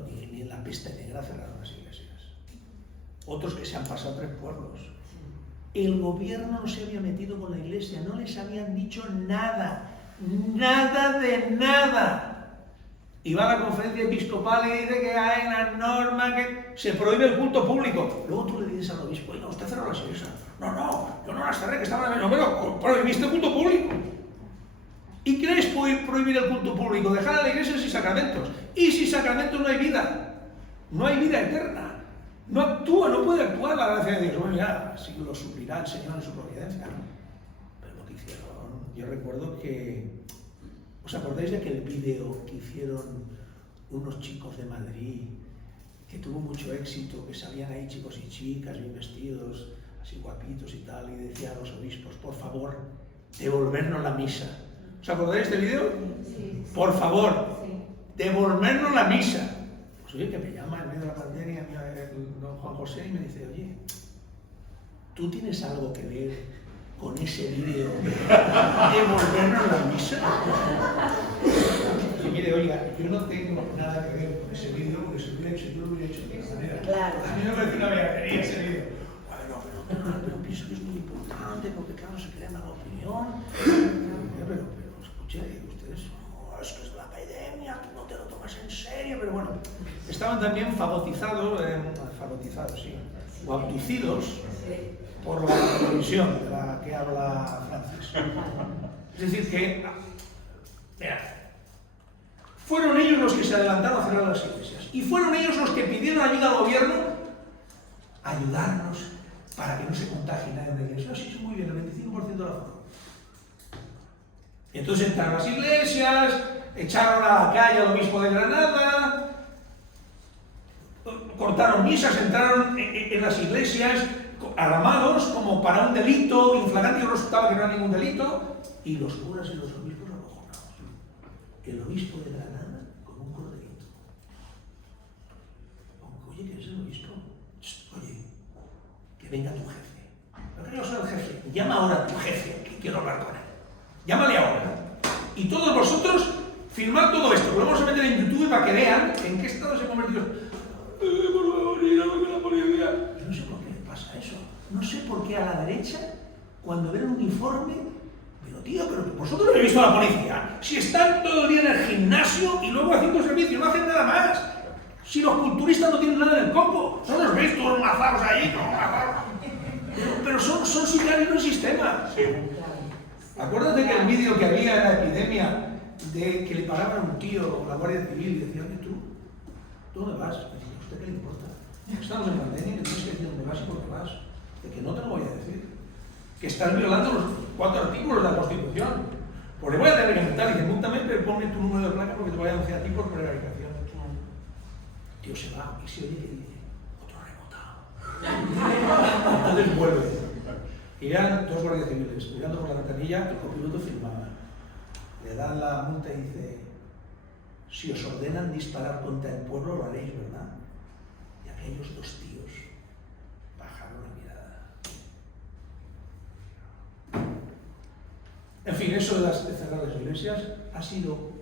Ni en la peste negra cerraron las iglesias. Otros que se han pasado 3 pueblos. El gobierno no se había metido con la iglesia, no les habían dicho nada. Nada de nada. Y va a la conferencia episcopal y dice que hay una norma que se prohíbe el culto público. Luego tú le dices al obispo: oiga, usted cerró las iglesias. No, yo no las cerré, que estaban en el... No, pero prohibiste el culto público. ¿Y queréis prohibir el culto público? Dejar a la iglesia sin sacramentos. Y sin sacramentos no hay vida. No hay vida eterna. No actúa, no puede actuar la gracia de Dios. Bueno, ya, si lo suplirá el Señor en su providencia. Pero lo que hicieron, yo recuerdo que... ¿Os acordáis de aquel vídeo que hicieron unos chicos de Madrid, que tuvo mucho éxito, que salían ahí chicos y chicas bien vestidos, así guapitos y tal, y decía a los obispos: por favor, devolvernos la misa? ¿Os acordáis de este vídeo? Sí. Por favor, devolvernos la misa. Pues oye, que me llama en medio de la pandemia el don Juan José y me dice: oye, ¿tú tienes algo que ver con ese vídeo de devolvernos la misa? Y mire, oiga, yo no tengo nada que ver con ese vídeo, porque si yo lo hubiera hecho de otra manera. Claro. A mí me parece una beatería ese vídeo. Bueno, pero pienso que es muy importante, porque claro, se crea mala opinión. Pero escuche, ustedes, no, es que es la epidemia, tú no te lo tomas en serio, pero bueno. Estaban también bautizados, por la televisión de la que habla Francis. Es decir, que, mira, fueron ellos los que se adelantaron a cerrar las iglesias y fueron ellos los que pidieron ayuda al gobierno, ayudarnos para que no se contagie nadie en la iglesia. Así es muy bien, el 25% de la forma. Y entonces entraron las iglesias, echaron a la calle al obispo de Granada, cortaron misas, entraron en las iglesias armados como para un delito inflagrante, y resultaba que no era ningún delito, y los curas y los obispos arrojonados. El obispo de Granada con un corderito. Oye, ¿qué es el obispo? Oye, que venga tu jefe. No que yo soy el jefe. Llama ahora a tu jefe, que quiero hablar con él. Llámale ahora. Y todos vosotros filmad todo esto. Lo vamos a meter en YouTube para que vean en qué estado se ha convertido. Por favor, dígame la policía. Yo no sé por qué pasa eso. No sé por qué a la derecha, cuando ven un uniforme, pero tío, pero vosotros no habéis visto a la policía. Si están todo el día en el gimnasio y luego haciendo servicio, no hacen nada más. Si los culturistas no tienen nada en el coco, no los veis todos mazados ahí, no, pero son sicarios del sistema. Sí. Acuérdate que el vídeo que había en la epidemia de que le paraban a un tío con la Guardia Civil y decían: ¿y tú? ¿Tú dónde vas? ¿A usted qué le importa? Estamos en pandemia, que tienes que decir dónde vas y por qué vas. De que no te lo voy a decir. Que estás violando los 4 artículos de la Constitución. Pues le voy a tener que multar. Y dice: múltame, pero ponme tu número de placa porque te voy a denunciar a ti por prevaricación. El tío se va y se oye que dice: otro rebotado. Entonces vuelve. Y eran 2 guardias civiles mirando por la ventanilla, el copiloto filmaba. Le dan la multa y dice: si os ordenan disparar contra el pueblo, lo haréis, ¿verdad? Y aquellos 2 tíos bajaron la mirada. eso de cerrar las iglesias ha sido,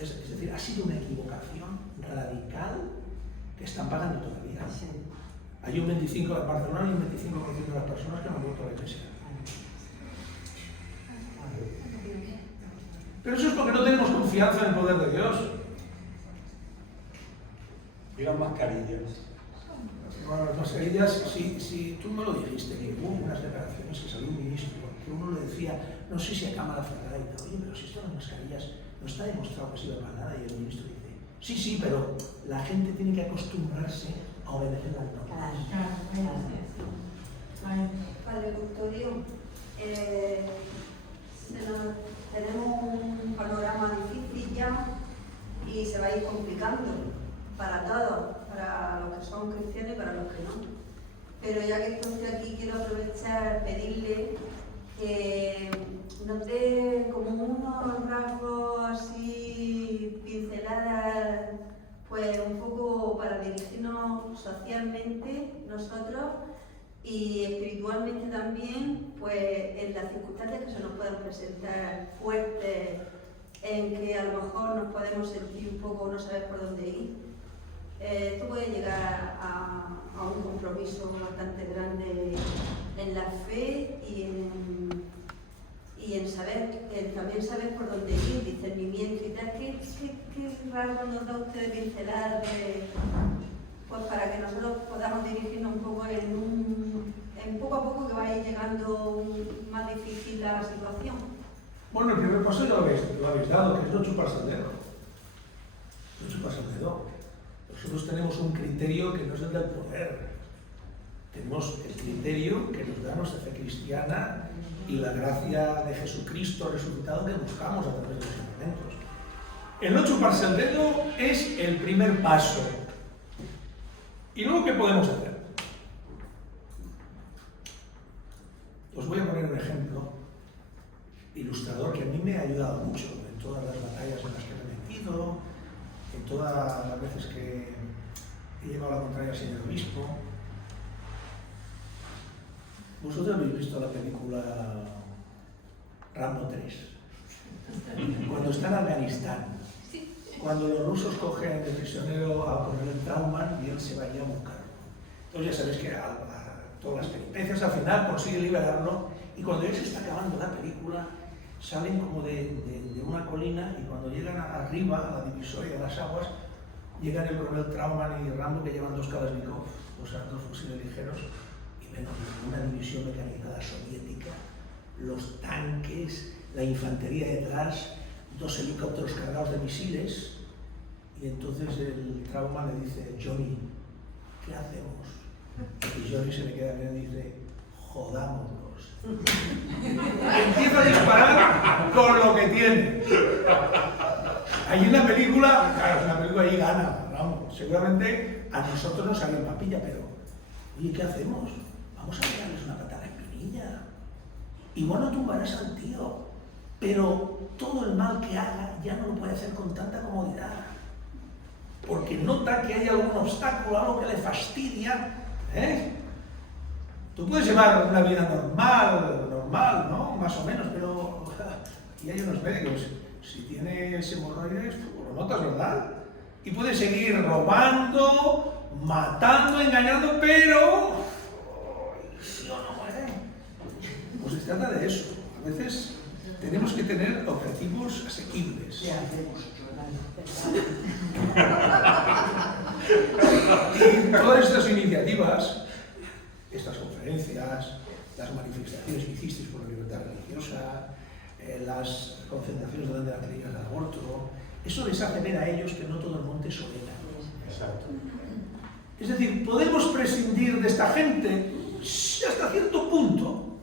es decir, ha sido una equivocación radical que están pagando todavía. Hay un 25% en Barcelona y un 25% de las personas que no han vuelto a la iglesia. Pero eso es porque no tenemos confianza en el poder de Dios. Y las mascarillas. Bueno, las mascarillas, si tú me lo dijiste, que hubo unas declaraciones que salió un ministro, que uno le decía, no sé si a cámara cerrada y tal, oye, pero si esto de las mascarillas no está demostrado que sirve para nada, y el ministro dice, sí, pero la gente tiene que acostumbrarse a obedecer las normas. Padre Custodio, tenemos un panorama difícil ya y se va a ir complicando para todos, para los que son cristianos y para los que no. Pero ya que estoy aquí, quiero aprovechar, pedirle que nos dé como unos rasgos así, pinceladas, pues un poco para dirigirnos socialmente nosotros y espiritualmente también, pues en las circunstancias que se nos puedan presentar fuertes, en que a lo mejor nos podemos sentir un poco, no saber por dónde ir. Esto puede llegar a un compromiso bastante grande en la fe y en saber, también saber por dónde ir, discernimiento y tal. ¿Qué rasgo nos da usted de pincelar pues para que nosotros podamos dirigirnos un poco en poco a poco que vaya llegando más difícil la situación? Bueno, el primer paso ya lo habéis dado, que es no chuparse el dedo. No chuparse el dedo. Nosotros tenemos un criterio que no es el del poder. Tenemos el criterio que nos da nuestra fe cristiana y la gracia de Jesucristo resucitado que buscamos a través de los sacramentos. El no chuparse el dedo es el primer paso. ¿Y luego qué podemos hacer? Os voy a poner un ejemplo ilustrador que a mí me ha ayudado mucho en todas las batallas en las que me he metido, en todas las veces que he llevado la contraria al señor obispo. Vosotros habéis visto la película Rambo 3, cuando está en Afganistán, cuando los rusos cogen de prisionero al coronel Trauman y él se va allí a buscarlo. Entonces ya sabéis que todas las peripecias al final consigue liberarlo y cuando ya se está acabando la película salen como de una colina y cuando llegan arriba a la divisoria de las aguas llegan el coronel Trauman y Rambo que llevan 2 Kalashnikov, dos fusiles ligeros y ven una división mecanizada soviética, los tanques, la infantería detrás, 2 helicópteros cargados de misiles y entonces el Trauman le dice, Johnny, ¿qué hacemos? Y Johnny se le queda mirando y dice, jodámoslos. Empieza a disparar con lo que tiene. Ahí en la película, claro, en la película ahí gana, vamos. Seguramente a nosotros nos salió en papilla, pero oye, ¿qué hacemos? Vamos a pegarles una patada en pinilla. Igual no tumbarás al tío, pero todo el mal que haga ya no lo puede hacer con tanta comodidad. Porque nota que hay algún obstáculo, algo que le fastidia, ¿eh? Tú puedes llevar una vida normal, ¿no? Más o menos, pero y hay unos médicos, si tienes hemorroides, lo notas, ¿verdad? Y puedes seguir robando, matando, engañando, pero ¿sí o no muere? Pues se trata de eso. A veces tenemos que tener objetivos asequibles. ¿Qué hacemos? Y todas estas iniciativas, estas conferencias, las manifestaciones que hicisteis por la libertad religiosa, las concentraciones delante de las clínicas del aborto, eso les hace ver a ellos que no todo el monte es hoguera. Exacto. Es decir, podemos prescindir de esta gente hasta cierto punto,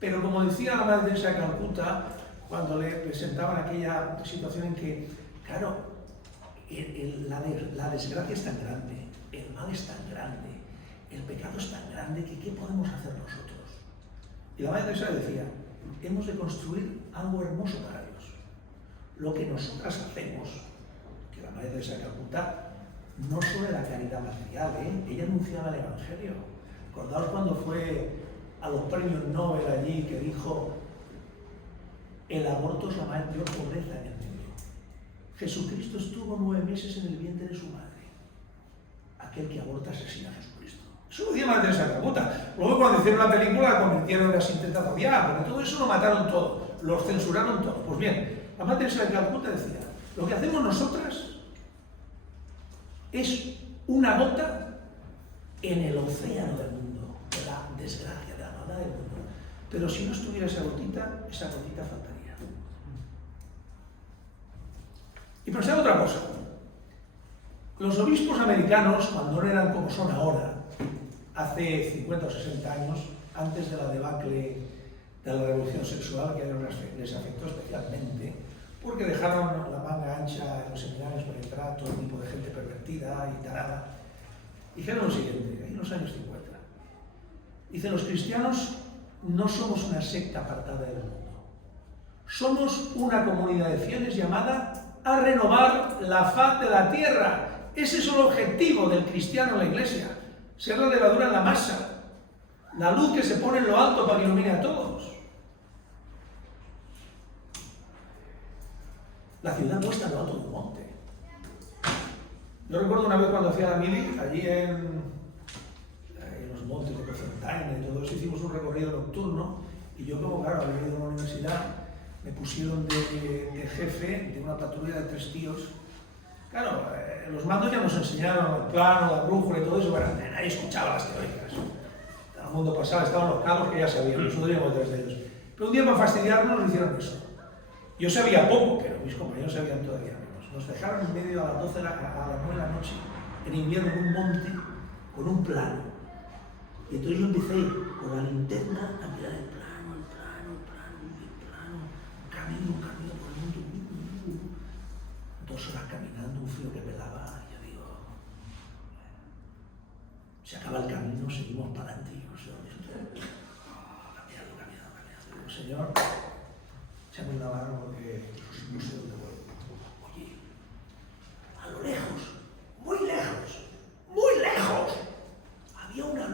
pero como decía la Madre Teresa de Calcuta, cuando le presentaban aquella situación en que, claro, la desgracia es tan grande, el mal es tan grande, el pecado es tan grande que ¿qué podemos hacer nosotros? Y la Madre Teresa decía, hemos de construir algo hermoso para Dios. Lo que nosotras hacemos, que la Madre Teresa de Calcuta no solo era caridad material, ella anunciaba el El aborto es la mayor pobreza en el mundo. Jesucristo estuvo 9 meses en el vientre de su madre. Aquel que aborta asesina a Jesucristo. Eso lo decía Madre Teresa de Calcuta. Luego cuando hicieron la película la convirtieron en la sintetizada odiada, porque todo eso lo mataron todo, lo censuraron todo. Pues bien, la Madre Teresa de Calcuta decía, lo que hacemos nosotras es una gota en el océano del mundo, de la desgracia, de la maldad del mundo. Pero si no estuviera esa gotita faltaría. Y pensaba otra cosa. Los obispos americanos, cuando no eran como son ahora, hace 50 o 60 años, antes de la debacle de la revolución sexual, que les afectó especialmente, porque dejaron la manga ancha en los seminarios para entrar a todo tipo de gente pervertida y tarada, dijeron lo siguiente, en los años 50. Dice, los cristianos no somos una secta apartada del mundo. Somos una comunidad de fieles llamada a renovar la faz de la tierra. Ese es el objetivo del cristiano en la iglesia. Ser la levadura en la masa. La luz que se pone en lo alto para que ilumine a todos. La ciudad puesta en lo alto de un monte. Yo recuerdo una vez cuando hacía la mili, allí en los montes de Cocentaina y todo eso, hicimos un recorrido nocturno y yo, como claro, había ido a la universidad, me pusieron de jefe de una patrulla de 3 tíos. Claro, los mandos ya nos enseñaron el plano, la brújula y todo eso, bueno, nadie escuchaba las teóricas. Todo el mundo pasaba, estaban los cabos que ya sabían, nosotros íbamos detrás de ellos. Pero un día para fastidiarnos nos hicieron eso. Yo sabía poco, pero mis compañeros sabían todavía menos. Nos dejaron en medio a las 12 a las 9 de la noche, en invierno, en un monte, con un plano. Y entonces yo empecé con la linterna a mirar el plano, camino por el mundo. 2 horas caminando, un frío que pelaba, y yo digo, se acaba el camino, seguimos para adelante. Y yo sé dónde estoy. Caminando. Digo, Señor, échame una mano porque no sé dónde voy. Oye, a lo lejos, muy lejos, había una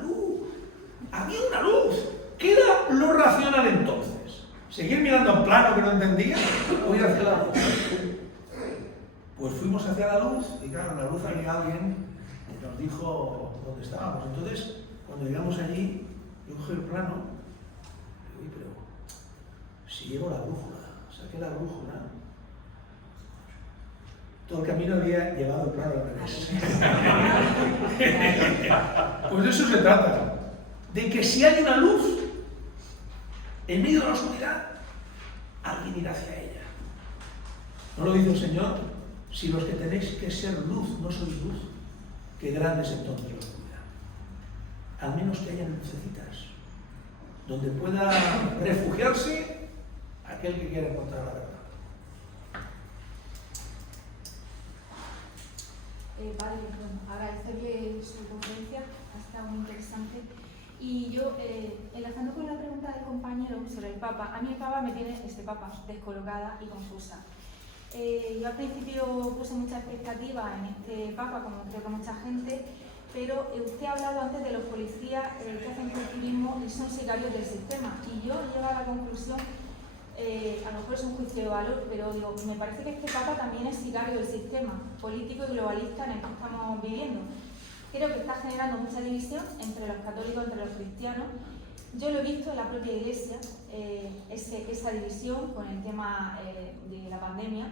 luz. ¿Qué era lo racional entonces? ¿Seguir mirando en plano que no entendía o ir hacia la luz? Pues fuimos hacia la luz y claro, en la luz había alguien que nos dijo dónde estábamos. Entonces, cuando llegamos allí, yo cogí el plano y digo, pero si llevo la brújula, saqué la brújula, todo el camino había llevado el plano al revés. Pues de eso se trata, de que si hay una luz en medio de la oscuridad, alguien irá hacia ella. ¿No lo dice el Señor? Si los que tenéis que ser luz no sois luz, qué grande es entonces la oscuridad. Al menos que haya lucecitas, donde pueda refugiarse aquel que quiera encontrar la verdad. Vale, bueno, agradecerle su conferencia, ha estado muy interesante. Y yo, enlazando con la pregunta del compañero sobre el Papa, a mí el Papa me tiene, descolocada y confusa. Yo al principio puse mucha expectativa en este Papa, como creo que mucha gente, pero usted ha hablado antes de los policías que hacen cultivismo y son sicarios del sistema. Y yo he llegado a la conclusión, a lo mejor es un juicio de valor, pero digo, me parece que este Papa también es sicario del sistema político y globalista en el que estamos viviendo. Creo que está generando mucha división entre los católicos, entre los cristianos. Yo lo he visto en la propia Iglesia, esa división con el tema de la pandemia,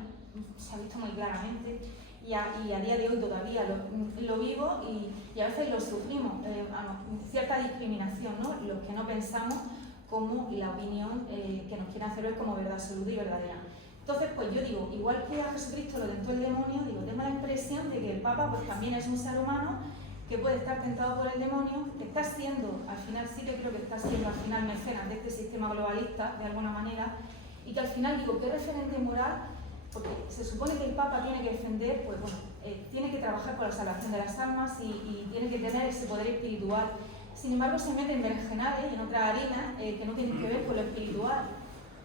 se ha visto muy claramente y a día de hoy todavía lo vivo y a veces lo sufrimos, cierta discriminación, ¿no? Los que no pensamos como la opinión que nos quieren hacer ver como verdad absoluta y verdadera. Entonces, pues yo digo, igual que a Jesucristo lo tentó el demonio, digo, tengo la impresión de que el Papa pues también es un ser humano que puede estar tentado por el demonio, que está siendo, al final sí que creo que está siendo al final mecenas de este sistema globalista, de alguna manera, y que al final digo, ¿qué referente moral? Porque se supone que el Papa tiene que defender, pues bueno, tiene que trabajar por la salvación de las almas y tiene que tener ese poder espiritual. Sin embargo, se mete en berenjenales, en otra harina, que no tienen que ver con lo espiritual.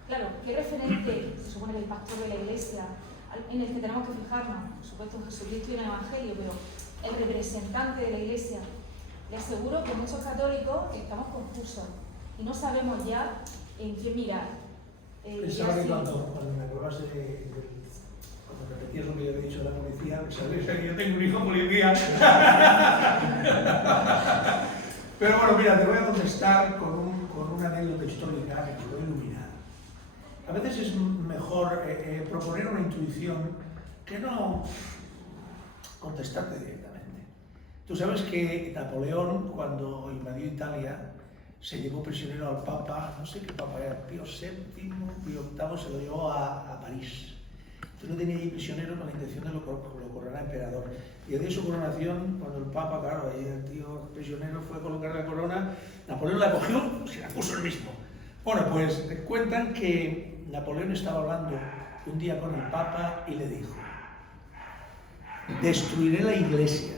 Claro, ¿qué referente se supone que el pastor de la Iglesia, en el que tenemos que fijarnos, por supuesto en Jesucristo y en el Evangelio, pero el representante de la Iglesia? Le aseguro que muchos católicos estamos confusos y no sabemos ya en qué mirar. Pensaba que cuando me acordabas cuando repetías lo que yo había dicho de la policía, sabes que yo tengo un hijo policía. Pero bueno, mira, te voy a contestar con una anécdota histórica que te voy a iluminar. A veces es mejor proponer una intuición que no contestarte directamente. Tú sabes que Napoleón, cuando invadió Italia, se llevó prisionero al Papa, no sé qué Papa era, Pío VII, Pío VIII, se lo llevó a París. Entonces lo tenía ahí prisionero con la intención de lo coronar emperador. Y el día de su coronación, cuando el Papa, claro, ahí el tío prisionero fue a colocar la corona, Napoleón la cogió, se la puso él mismo. Bueno, pues te cuentan que Napoleón estaba hablando un día con el Papa y le dijo: destruiré la iglesia.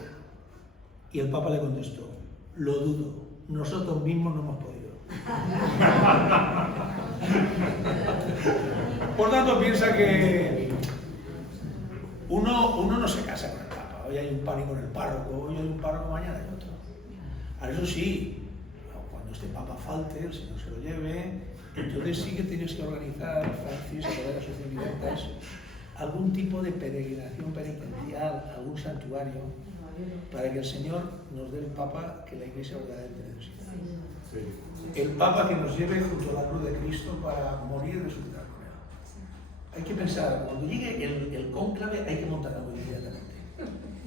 Y el Papa le contestó: lo dudo, nosotros mismos no hemos podido. Por tanto, piensa que uno no se casa con el Papa. Hoy hay un pánico en el párroco, hoy hay un párroco, mañana hay otro. Ahora, eso sí, cuando este Papa falte, el Señor se lo lleve, entonces sí que tienes que organizar, Francis, a todas las sociedades, algún tipo de peregrinación penitencial, algún santuario, para que el Señor nos dé el Papa que la Iglesia verdaderamente necesita. Sí. El Papa que nos lleve junto a la cruz de Cristo para morir y resucitar con Él. Hay que pensar, cuando llegue el cónclave hay que montar algo inmediatamente.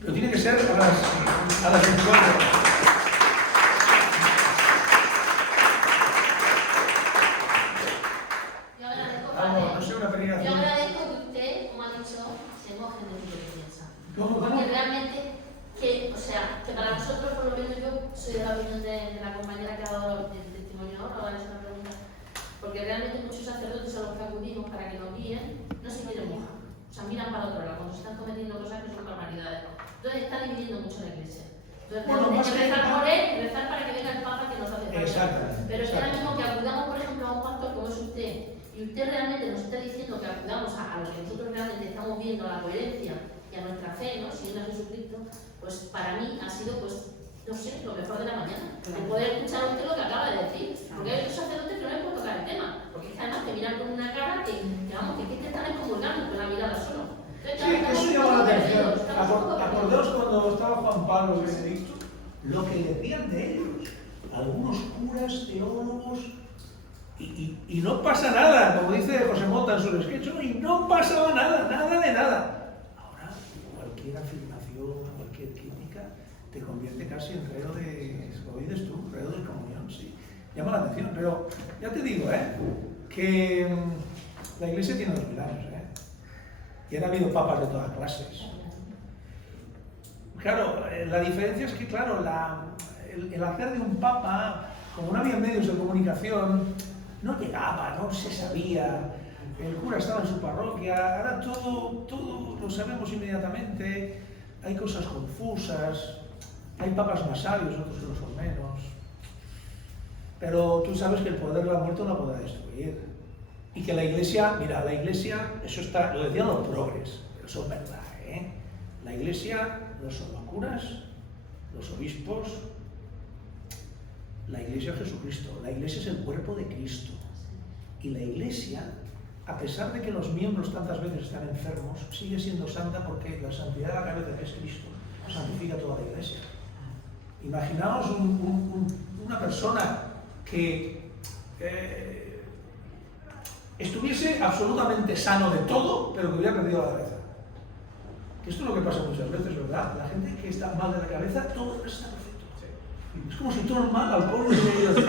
Pero tiene que ser a las 24 horas. Yo agradezco que usted, como ha dicho, se moje de lo que piensa. Porque realmente, que para nosotros, por lo menos yo soy de la opinión de la compañera que ha dado el testimonio, ahora es una pregunta, porque realmente muchos sacerdotes a los que acudimos para que nos guíen, no se quieren mojar. O sea, miran para otro lado, cuando se están cometiendo cosas que son barbaridades. Entonces están dividiendo mucho la iglesia. Entonces tenemos que rezar por él, rezar para que venga el Papa que nos hace falta. Pero es que ahora mismo que acudamos, por ejemplo, a un pastor como es usted, y usted realmente nos está diciendo que acudamos a lo que nosotros realmente estamos viendo, a la coherencia y a nuestra fe, ¿no? Siguiendo a Jesucristo, pues para mí ha sido, pues, no sé, lo mejor de la mañana. El poder escuchar a usted lo que acaba de decir. Porque hay otros sacerdotes que no les puedo tocar el tema. Porque es que además te miran con una cara que vamos, que te están excomulgando con la mirada solo. Entonces, sí, eso llama la atención. Acordaos cuando estaba Juan Pablo Benedicto, lo que decían de ellos. Algunos curas, teólogos, y no pasa nada, como dice José Mota en su sketch, y no pasaba nada, nada de nada. Ahora, cualquier afirmación, cualquier crítica, te convierte casi en reo de, como dices tú, reo de comunión, sí. Llama la atención, pero ya te digo, que la Iglesia tiene 2000 años, y han habido papas de todas clases. Claro, la diferencia es que, claro, el hacer de un papa, como no había medios de comunicación, no llegaba, no se sabía, el cura estaba en su parroquia, ahora todo lo sabemos inmediatamente, hay cosas confusas, hay papas más sabios, otros que lo son menos, pero tú sabes que el poder de la muerte no la podrá destruir, y que la Iglesia, mira, la Iglesia, eso está, lo decían los progres, pero eso es verdad, la Iglesia no son los curas, los obispos, la Iglesia es Jesucristo, la Iglesia es el cuerpo de Cristo. Y la Iglesia, a pesar de que los miembros tantas veces están enfermos, sigue siendo santa porque la santidad de la cabeza, que es Cristo, santifica toda la Iglesia. Imaginaos una persona que estuviese absolutamente sano de todo, pero que hubiera perdido la cabeza. Esto es lo que pasa muchas veces, ¿verdad? La gente que está mal de la cabeza, todo está perfecto. Es como si todo el mal al pobre de ellos.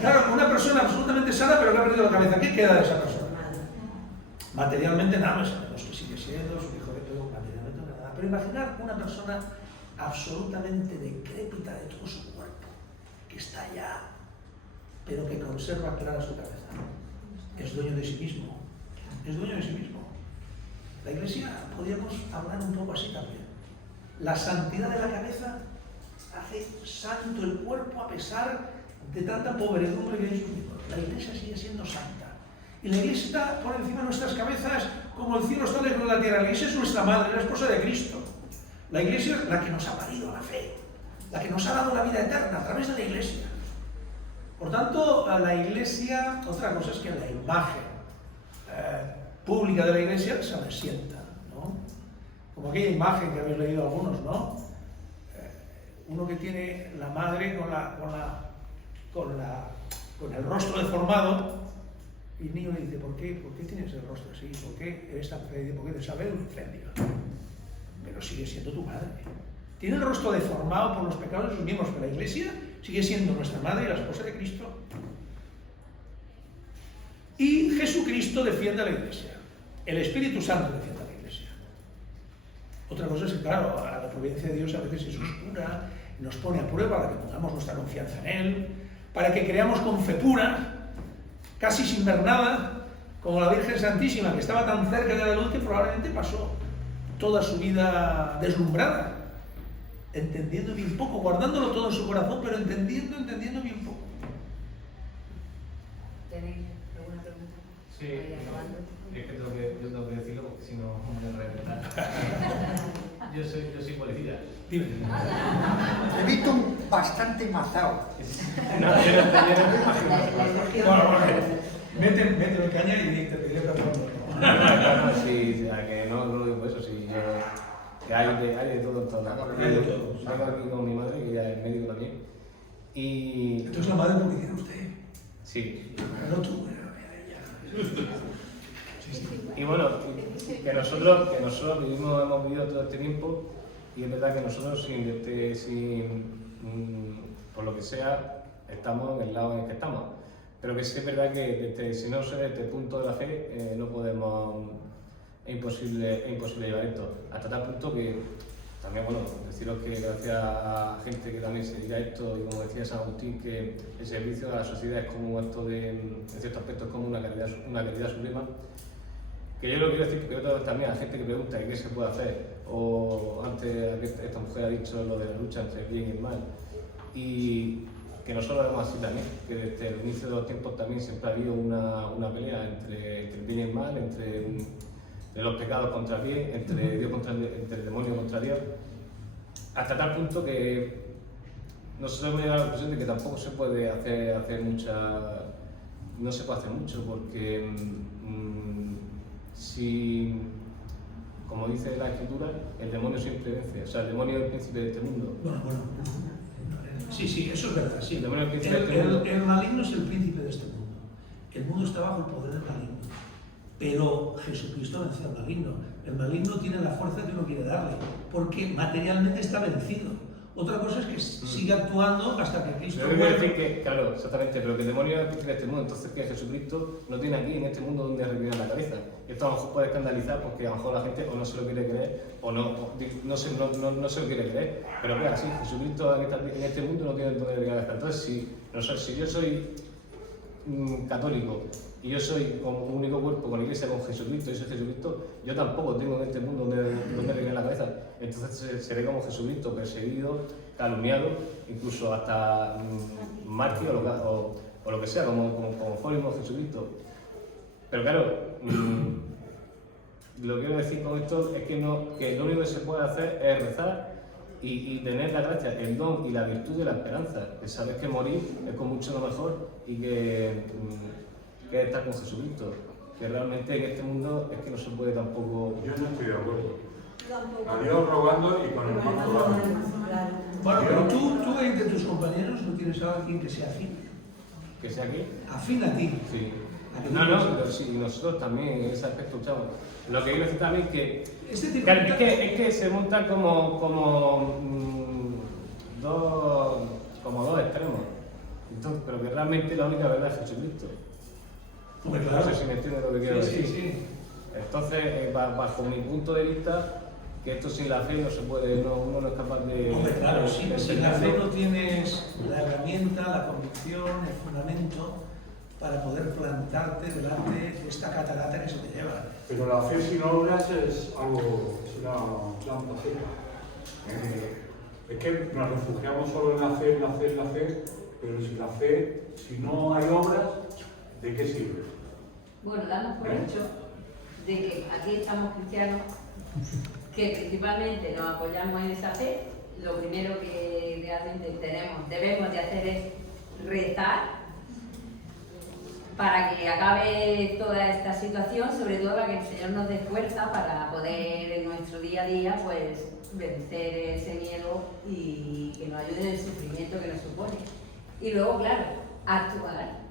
Claro, una persona absolutamente sana, pero que ha perdido la cabeza. ¿Qué queda de esa persona? Materialmente nada más, sabemos que sigue siendo su hijo de todo, materialmente nada. Pero imaginar una persona absolutamente decrépita de todo su cuerpo, que está allá, pero que conserva clara su cabeza. Es dueño de sí mismo. Es dueño de sí mismo. La Iglesia, podríamos hablar un poco así también. La santidad de la cabeza hace santo el cuerpo a pesar de tanta pobredumbre que hay en sus miembros. La Iglesia sigue siendo santa. Y la Iglesia está por encima de nuestras cabezas como el cielo está lejos de la tierra. La Iglesia es nuestra madre, la esposa de Cristo. La Iglesia es la que nos ha parido la fe, la que nos ha dado la vida eterna a través de la Iglesia. Por tanto, a la Iglesia, otra cosa es que la imagen pública de la Iglesia se resienta, ¿no? Como aquella imagen que habéis leído algunos, ¿no? Uno que tiene la madre con el rostro deformado, y el niño le dice, ¿por qué tienes el rostro así? ¿Por qué eres tan feliz? ¿Por qué te sabe un incendio? Pero sigue siendo tu madre. Tiene el rostro deformado por los pecados de sus miembros, pero la Iglesia sigue siendo nuestra madre y la esposa de Cristo. Y Jesucristo defiende a la Iglesia. El Espíritu Santo defiende a la Iglesia. Otra cosa es que, claro, la providencia de Dios a veces es oscura, nos pone a prueba para que pongamos nuestra confianza en Él, para que creamos con fe pura, casi sin ver nada, como la Virgen Santísima, que estaba tan cerca de la luz que probablemente pasó toda su vida deslumbrada, entendiendo bien poco, guardándolo todo en su corazón, pero entendiendo bien poco. ¿Tenéis alguna pregunta? Sí, es que yo tengo que decirlo porque si no me reventar. Yo soy policía. Dime. Te he visto bastante mazao. No, yo no me imagino. Bueno, méteme caña y te pediré perdón. No, sí, que no lo digo eso, sí, que hay de todo en todas las Hay de todo. Vengo aquí con mi madre, que ya es médico también. Y... Entonces la madre policía usted. Sí. No tú, Y bueno, que nosotros hemos vivido todo este tiempo, y es verdad que nosotros por lo que sea, estamos en el lado en el que estamos. Pero que sí es verdad que si no se ve este punto de la fe, no podemos, es imposible llevar esto. Hasta tal punto que también, bueno, deciros que gracias a gente que también se dedica a esto, y como decía San Agustín, que el servicio a la sociedad es como un acto en ciertos aspectos, es como una caridad suprema. Que yo lo quiero decir porque yo también a gente que pregunta qué se puede hacer, o antes esta mujer ha dicho lo de la lucha entre el bien y el mal, y que nosotros lo vemos así también, que desde el inicio de los tiempos también siempre ha habido una pelea entre el bien y el mal, entre los pecados contra el bien, entre el demonio contra Dios, hasta tal punto que nosotros me da la impresión de que tampoco se puede no se puede hacer mucho, porque si, como dice la Escritura, el demonio siempre vence, o sea, el demonio es el príncipe de este mundo. Bueno. Sí, eso es verdad. Sí. El demonio es el príncipe de este mundo. El maligno es el príncipe de este mundo. El mundo está bajo el poder del maligno. Pero Jesucristo venció al maligno. El maligno tiene la fuerza que uno quiere darle, porque materialmente está vencido. Otra cosa es que sigue actuando hasta que Cristo Yo quiero decir que, claro, exactamente, pero que el demonio es el príncipe de este mundo, entonces que Jesucristo no tiene aquí en este mundo donde reclinar la cabeza. Esto a lo mejor puede escandalizar porque a lo mejor la gente o no se lo quiere creer o no se lo quiere creer, pero que así, Jesucristo en este mundo no tiene donde reclinar la cabeza. Entonces, si yo soy católico y yo soy como un único cuerpo con la Iglesia, con Jesucristo, y soy Jesucristo, yo tampoco tengo en este mundo donde reclinar la cabeza. Entonces seré como Jesucristo, perseguido, calumniado, incluso hasta mártir o lo que sea, como fue mismo Jesucristo. Pero claro, lo que quiero decir con esto es que lo único que se puede hacer es rezar y tener la gracia, el don y la virtud de la esperanza, que sabes que morir es con mucho lo mejor y que estar con Jesucristo, que realmente en este mundo es que no se puede tampoco... Yo no estoy de acuerdo. A Dios rogando y con el mazo dando. Bueno, pero tú entre tus compañeros no tienes a alguien que sea afín. ¿Que sea aquí? Afín a ti. Sí. ¿A que No, pero sí, nosotros también en ese aspecto luchamos. Lo que quiero decir también es que... Claro, es que se montan como dos extremos. Entonces, pero que realmente la única verdad es Jesucristo. Hombre, claro. No sé si me entiendes lo que quiero decir. Sí. Entonces, bajo mi punto de vista, que esto sin la fe no se puede, uno no es capaz de... Hombre, claro, sí, de sin la fe entenderlo. no tienes la herramienta, la convicción, el fundamento para poder plantarte delante de esta catarata que se te lleva. Pero la fe sin obras es algo, es una planta seca. Es que nos refugiamos solo en la fe, pero si no hay obras, ¿de qué sirve? Bueno, damos por hecho de que aquí estamos cristianos, que principalmente nos apoyamos en esa fe. Lo primero que realmente debemos de hacer es rezar para que acabe toda esta situación, sobre todo para que el Señor nos dé fuerza para poder en nuestro día a día pues vencer ese miedo y que nos ayude en el sufrimiento que nos supone. Y luego, claro, actuar.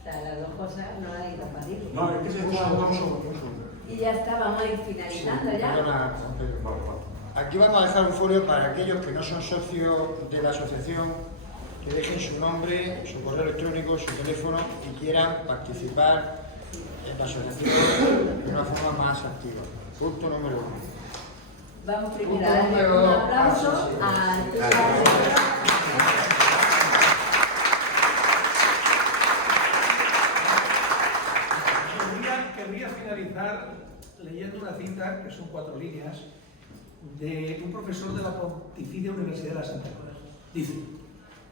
O sea, las dos cosas no las incompatibles. No, es que se está Y ya está, vamos a ir finalizando ya. Perdona, aquí vamos a dejar un folio para aquellos que no son socios de la asociación, que dejen su nombre, su correo electrónico, su teléfono y quieran participar en la asociación de una forma más activa. Punto número 1. Vamos primero a darle un aplauso a Querría finalizar leyendo una cita, que son 4 líneas, de un profesor de la Pontificia Universidad de la Santa Cruz. Dice: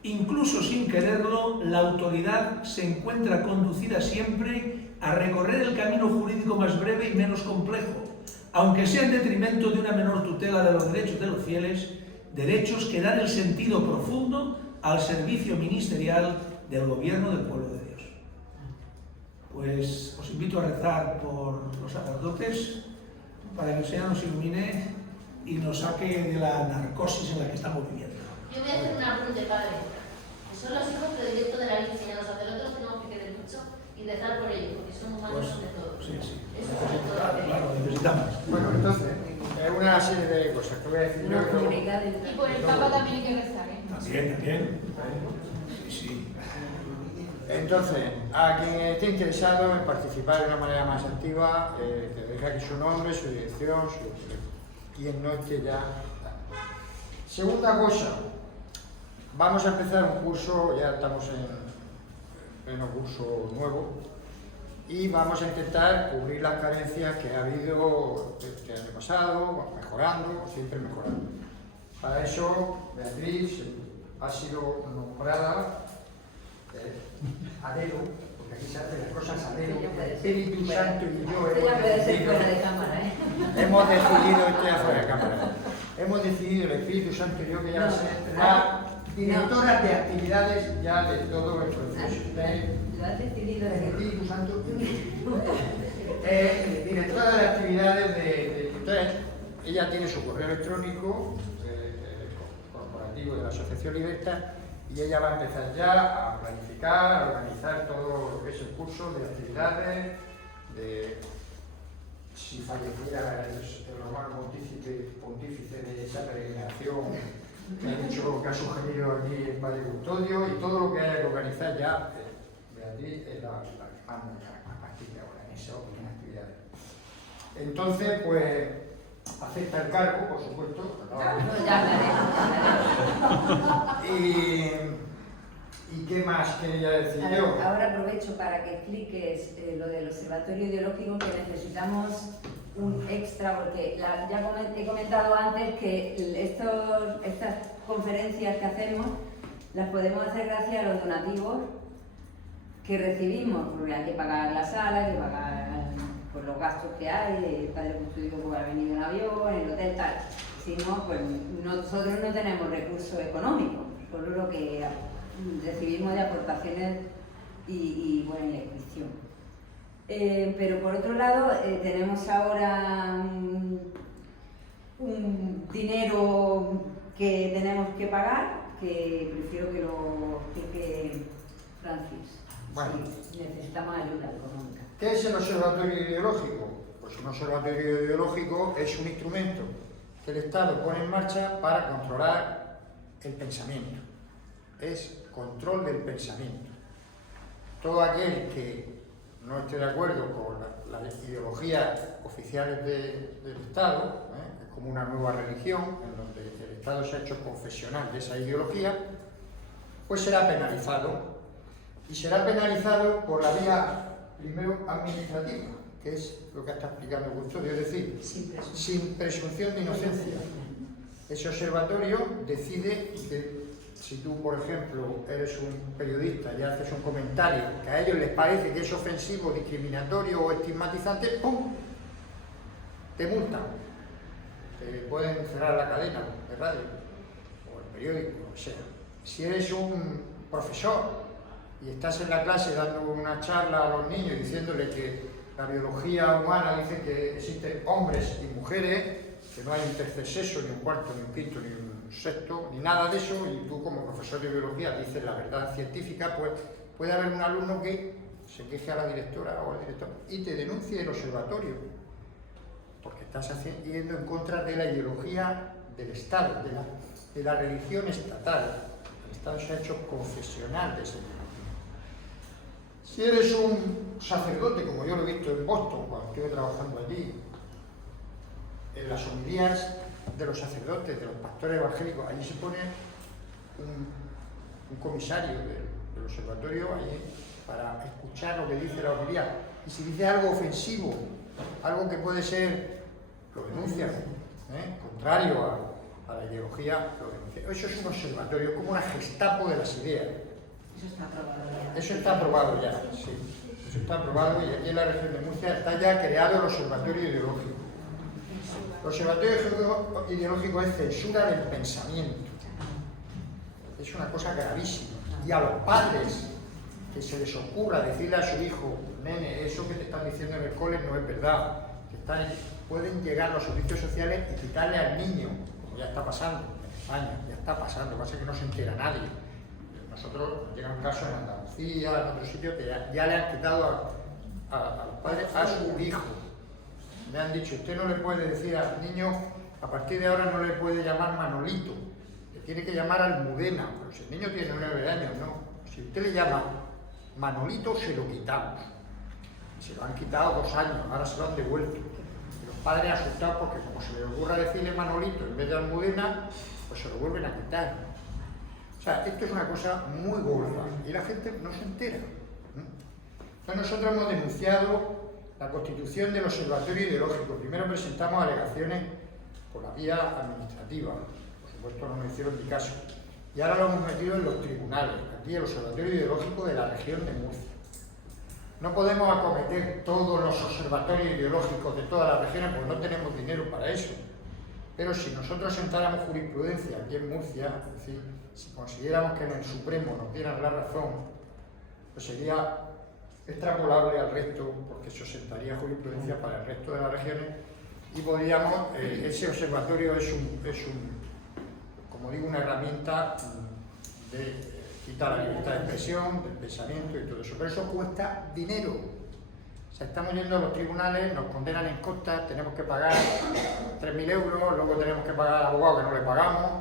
incluso sin quererlo, la autoridad se encuentra conducida siempre a recorrer el camino jurídico más breve y menos complejo, aunque sea en detrimento de una menor tutela de los derechos de los fieles, derechos que dan el sentido profundo al servicio ministerial del gobierno del pueblo de Dios. Pues os invito a rezar por los sacerdotes para que el Señor nos ilumine y nos saque de la narcosis en la que estamos viviendo. Yo voy a hacer un apunte, padre. Que son los hijos predilectos de la Virgen, y a los sacerdotes tenemos que querer mucho y rezar por ellos, porque son humanos de todos. Sí, sí. Eso sobre todo. Claro, necesitamos. Bueno, entonces, es una serie de cosas que voy a decir yo. Y por el Papa también hay que rezar, ¿eh? También. Sí, sí. Entonces, a quien esté interesado en participar de una manera más activa, que deje aquí su nombre, su dirección, quien no esté ya. Segunda cosa, vamos a empezar un curso, ya estamos en un curso nuevo, y vamos a intentar cubrir las carencias que ha habido este año pasado, mejorando, siempre mejorando. Para eso, Beatriz ha sido nombrada a dedo, porque aquí se hacen las cosas a dedo, el Espíritu Santo y yo hemos decidido, estoy afuera de cámara, hemos decidido el Espíritu Santo y yo que ya va a ser la directora de actividades ya de todo el proceso. Lo has decidido El Espíritu Santo directora de actividades de entonces, ella tiene su correo electrónico corporativo de la Asociación Libertad, y ella va a empezar ya a planificar, a organizar todo lo que es el curso de actividades, de si falleciera el romano pontífice de esa peregrinación que ha sugerido aquí el Padre Custodio, y todo lo que haya que organizar ya, Beatriz es la que manda a partir de ahora en esas actividades. Entonces, pues, acepta el cargo, por supuesto. ¿Y qué más quería decir yo? Ahora aprovecho para que expliques lo del observatorio ideológico, que necesitamos un extra, porque ya he comentado antes que estas conferencias que hacemos las podemos hacer gracias a los donativos que recibimos, porque hay que pagar la sala, hay que pagar por los gastos que hay, el Padre Custodio por haber venido en avión, el hotel, tal. Si no, pues nosotros no tenemos recursos económicos, solo lo que recibimos de aportaciones y buena inscripción. Pero por otro lado, tenemos ahora un dinero que tenemos que pagar, que prefiero que lo explique Francis. Bueno. Sí, necesitamos ayuda económica. ¿Qué es el observatorio ideológico? Pues un observatorio ideológico es un instrumento que el Estado pone en marcha para controlar el pensamiento. Es control del pensamiento. Todo aquel que no esté de acuerdo con las ideologías oficiales del Estado, es como una nueva religión en donde el Estado se ha hecho confesional de esa ideología, pues será penalizado. Y será penalizado por la vía, primero, administrativa, que es lo que está explicando el Custodio, es decir, sin presunción de inocencia. Ese observatorio decide que si tú, por ejemplo, eres un periodista y haces un comentario que a ellos les parece que es ofensivo, discriminatorio o estigmatizante, ¡pum!, te multan. Te pueden cerrar la cadena de radio o el periódico, o sea. Si eres un profesor y estás en la clase dando una charla a los niños diciéndole que la biología humana dice que existen hombres y mujeres, que no hay un tercer sexo, ni un cuarto, ni un quinto, ni un sexto, ni nada de eso, y tú como profesor de biología dices la verdad científica, pues puede haber un alumno que se queje a la directora o al director y te denuncie el observatorio, porque estás yendo en contra de la ideología del Estado, de la religión estatal. El Estado se ha hecho confesional de ese tipo. Si eres un sacerdote, como yo lo he visto en Boston, cuando estuve trabajando allí, en las homilías de los sacerdotes, de los pastores evangélicos, allí se pone un comisario del observatorio allí para escuchar lo que dice la homilía. Y si dice algo ofensivo, algo que puede ser, lo denuncia, contrario a la ideología, lo denuncia. Eso es un observatorio, como una Gestapo de las ideas. Eso está aprobado ya. Eso está aprobado ya, sí. Eso está aprobado y aquí en la región de Murcia está ya creado el observatorio ideológico. El observatorio ideológico es censura del pensamiento. Es una cosa gravísima. Y a los padres que se les ocurra decirle a su hijo, nene, eso que te están diciendo en el cole no es verdad, pueden llegar los servicios sociales y quitarle al niño, como ya está pasando en España, ya está pasando, pasa que no se entera nadie. Nosotros nos llega un caso en Andalucía, en otro sitio, que ya le han quitado a los padres a su hijo. Me han dicho, usted no le puede decir al niño, a partir de ahora no le puede llamar Manolito, le tiene que llamar Almudena, pero si el niño tiene 9 años, no. Si usted le llama Manolito, se lo quitamos. Y se lo han quitado 2 años, ahora se lo han devuelto. Y los padres asustados porque como se les ocurra decirle Manolito en vez de Almudena, pues se lo vuelven a quitar. O sea, esto es una cosa muy gorda y la gente no se entera. Entonces nosotros hemos denunciado la constitución del observatorio ideológico. Primero presentamos alegaciones por la vía administrativa, por supuesto no me hicieron ni caso. Y ahora lo hemos metido en los tribunales, aquí el observatorio ideológico de la región de Murcia. No podemos acometer todos los observatorios ideológicos de todas las regiones porque no tenemos dinero para eso. Pero si nosotros sentáramos jurisprudencia aquí en Murcia, es decir, si consiguiéramos que en el Supremo nos dieran la razón, pues sería extrapolable al resto, porque eso sentaría jurisprudencia para el resto de las regiones y podríamos, ese observatorio es como digo, una herramienta de quitar la libertad de expresión, del pensamiento y todo eso, pero eso cuesta dinero. O sea, estamos yendo a los tribunales, nos condenan en costas, tenemos que pagar 3.000 euros, luego tenemos que pagar al abogado que no le pagamos,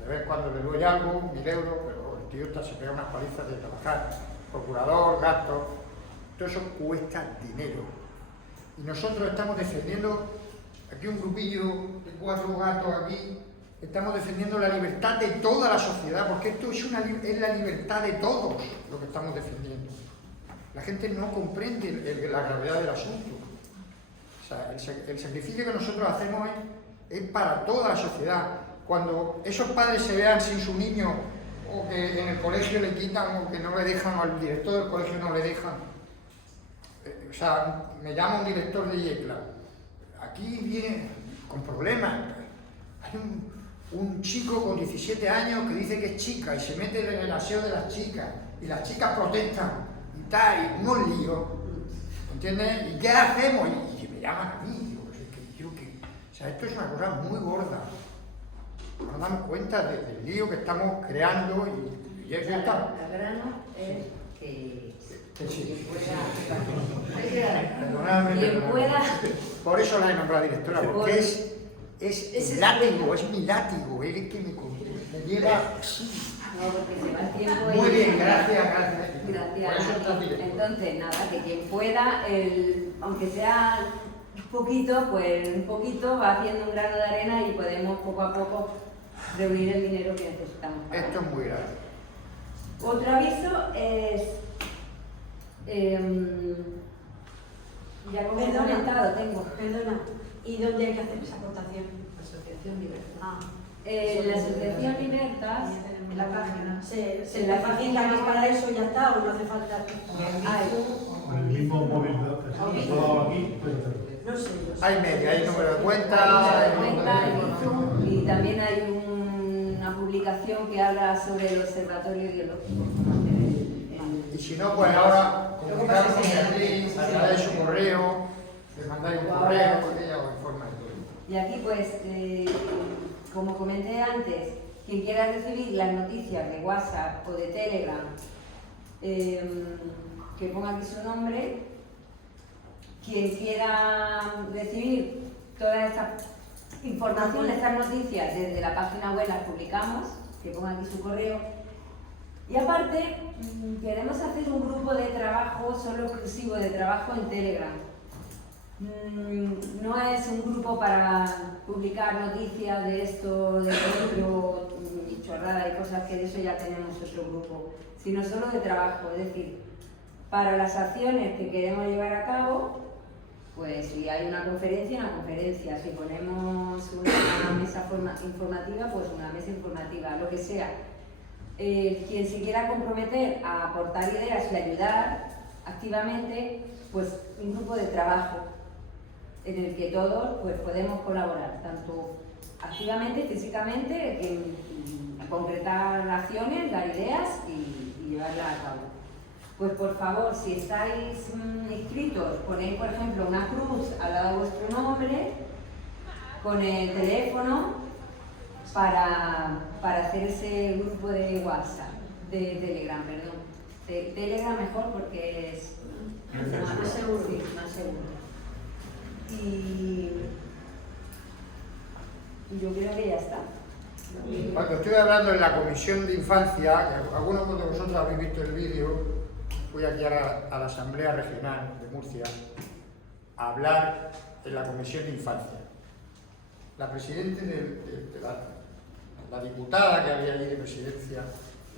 de vez en cuando le doy algo, 1.000 euros, pero el tío se pega unas palizas de trabajar, procurador, gastos, todo eso cuesta dinero. Y nosotros estamos defendiendo, aquí un grupillo de 4 gatos aquí, estamos defendiendo la libertad de toda la sociedad, porque esto es la libertad de todos lo que estamos defendiendo. La gente no comprende la gravedad del asunto. O sea, el sacrificio que nosotros hacemos es para toda la sociedad. Cuando esos padres se vean sin su niño, o que en el colegio le quitan, o que no le dejan, o al director del colegio no le dejan. O sea, me llama un director de IECLA. Aquí viene con problemas. Hay un chico con 17 años que dice que es chica y se mete en el aseo de las chicas. Y las chicas protestan. Y tal, y unos líos, ¿entiendes? ¿Y qué hacemos? Y me llaman a mí, digo, o sea, esto es una cosa muy gorda. No nos damos cuenta del lío que estamos creando y ya está. La grano es que sí. quien pueda. Por eso la he nombrado directora, porque es mi látigo, es el que me lleva así. No, porque se va el tiempo. Muy bien, gracias. Gracias. Entonces, nada, que quien pueda, aunque sea poquito, pues un poquito va haciendo un grano de arena y podemos poco a poco reunir el dinero que necesitamos. Esto es muy grave. Otro aviso es, ya como he comentado, Perdona, ¿y dónde hay que hacer esa aportación? Asociación Libertad. Ah. La Asociación Libertas, en la página. ¿Se la página que para eso ya está o no hace falta? Con el mismo móvil que está dado aquí, no sé. Hay media, hay número de cuenta, y también hay una publicación que habla sobre el observatorio ideológico. Y si no, pues ahora comunicaros con Beatriz a través de su correo, le mandáis un correo, porque ella os informa de todo. Y aquí, pues, como comenté antes, quien quiera recibir las noticias de WhatsApp o de Telegram, que ponga aquí su nombre. Quien quiera recibir toda esta información, estas noticias desde la página web las publicamos, que ponga aquí su correo. Y aparte, queremos hacer un grupo de trabajo solo exclusivo de trabajo en Telegram. No es un grupo para publicar noticias de esto, de otro, y chorrada y cosas que de eso ya tenemos otro grupo, sino solo de trabajo, es decir, para las acciones que queremos llevar a cabo, pues si hay una conferencia, si ponemos una mesa informativa, pues una mesa informativa, lo que sea. Quien se quiera comprometer a aportar ideas y ayudar activamente, pues un grupo de trabajo en el que todos pues, podemos colaborar, tanto activamente, físicamente, en concretar acciones, dar ideas y llevarlas a cabo. Pues por favor, si estáis inscritos, ponéis por ejemplo una cruz al lado de vuestro nombre, con el teléfono, para hacer ese grupo de WhatsApp, de Telegram, perdón. Telegram mejor porque es más seguro. Sí, más seguro. Y yo creo que ya está. Cuando estoy hablando en la Comisión de Infancia, que algunos de vosotros habéis visto el vídeo, fui aquí a la Asamblea Regional de Murcia a hablar en la Comisión de Infancia. La presidenta de la diputada que había allí de presidencia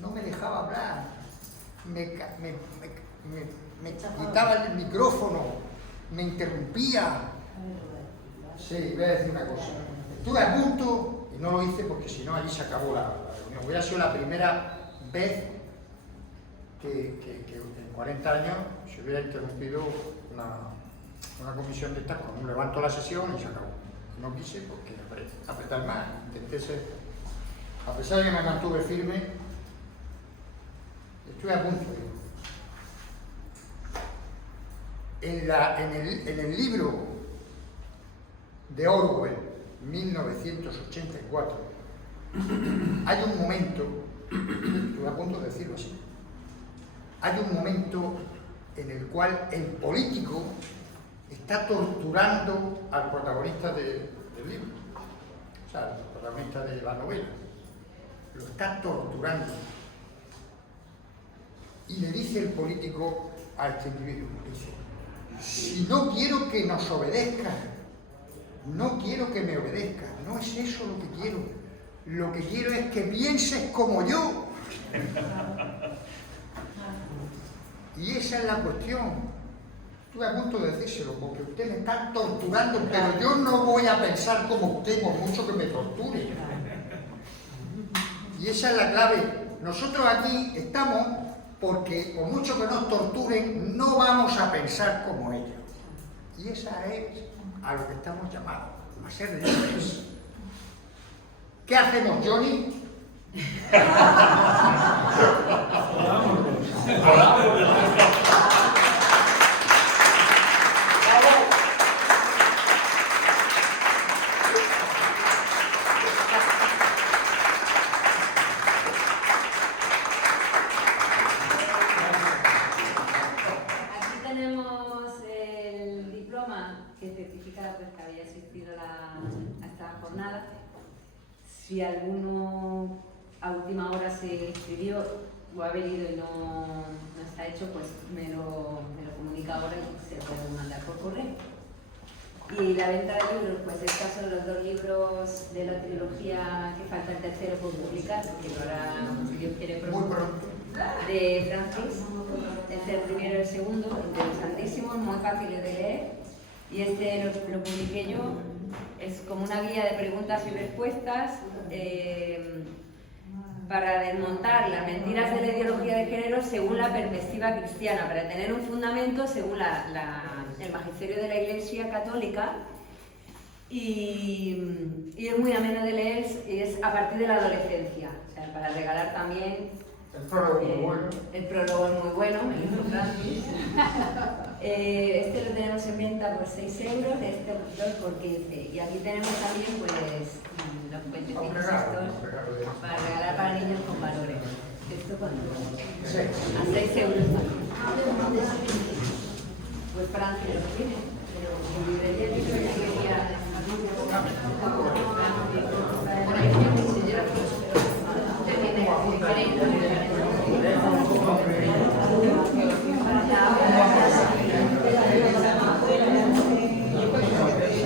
no me dejaba hablar, me quitaba el micrófono, me interrumpía. Sí, voy a decir una cosa. Estuve a punto, y no lo hice porque si no allí se acabó la reunión. Hubiera sido la primera vez que en 40 años se hubiera interrumpido una comisión de estas con un levanto la sesión y se acabó. No quise porque apretar más, intenté ser, a pesar de que me mantuve firme, estuve a punto. En el libro de Orwell, 1984, hay un momento, estuve a punto de decirlo así, hay un momento en el cual el político está torturando al protagonista del libro, o sea, al protagonista de la novela. Lo está torturando. Y le dice el político a este individuo, dice, si no quiero que nos obedezcan, no quiero que me obedezcan, no es eso lo que quiero. Lo que quiero es que pienses como yo. Y esa es la cuestión. Estuve a punto de decírselo, porque usted me está torturando, pero yo no voy a pensar como usted, por mucho que me torture. Y esa es la clave. Nosotros aquí estamos porque, por mucho que nos torturen, no vamos a pensar como ellos. Y esa es a lo que estamos llamados, a ser libres. ¿Qué hacemos, Johnny? Aquí tenemos el diploma que certifica pues, que había asistido a esta jornada. Si alguno a última hora se inscribió o ha venido y no está hecho, pues me lo comunica ahora y se puede mandar por correo. Y la venta de libros, pues estos son los 2 libros de la trilogía que falta el tercero por publicar, que ahora, si Dios quiere, pronto, de Francis. Este es el primero y el segundo, interesantísimos, muy fáciles de leer. Y este lo publiqué yo, es como una guía de preguntas y respuestas para desmontar las mentiras de la ideología de género según la perspectiva cristiana, para tener un fundamento según el magisterio de la Iglesia Católica, y es muy ameno de leer, y es a partir de la adolescencia, o sea, para regalar también El prólogo muy bueno. El prólogo es muy bueno, me hizo Francis. Este lo tenemos en venta por 6 euros, este autor por 15. Y aquí tenemos también pues los cuentecitos estos para regalar para niños con valores. Esto cuando a 6 euros también. Pues Francis lo tiene, pero con librería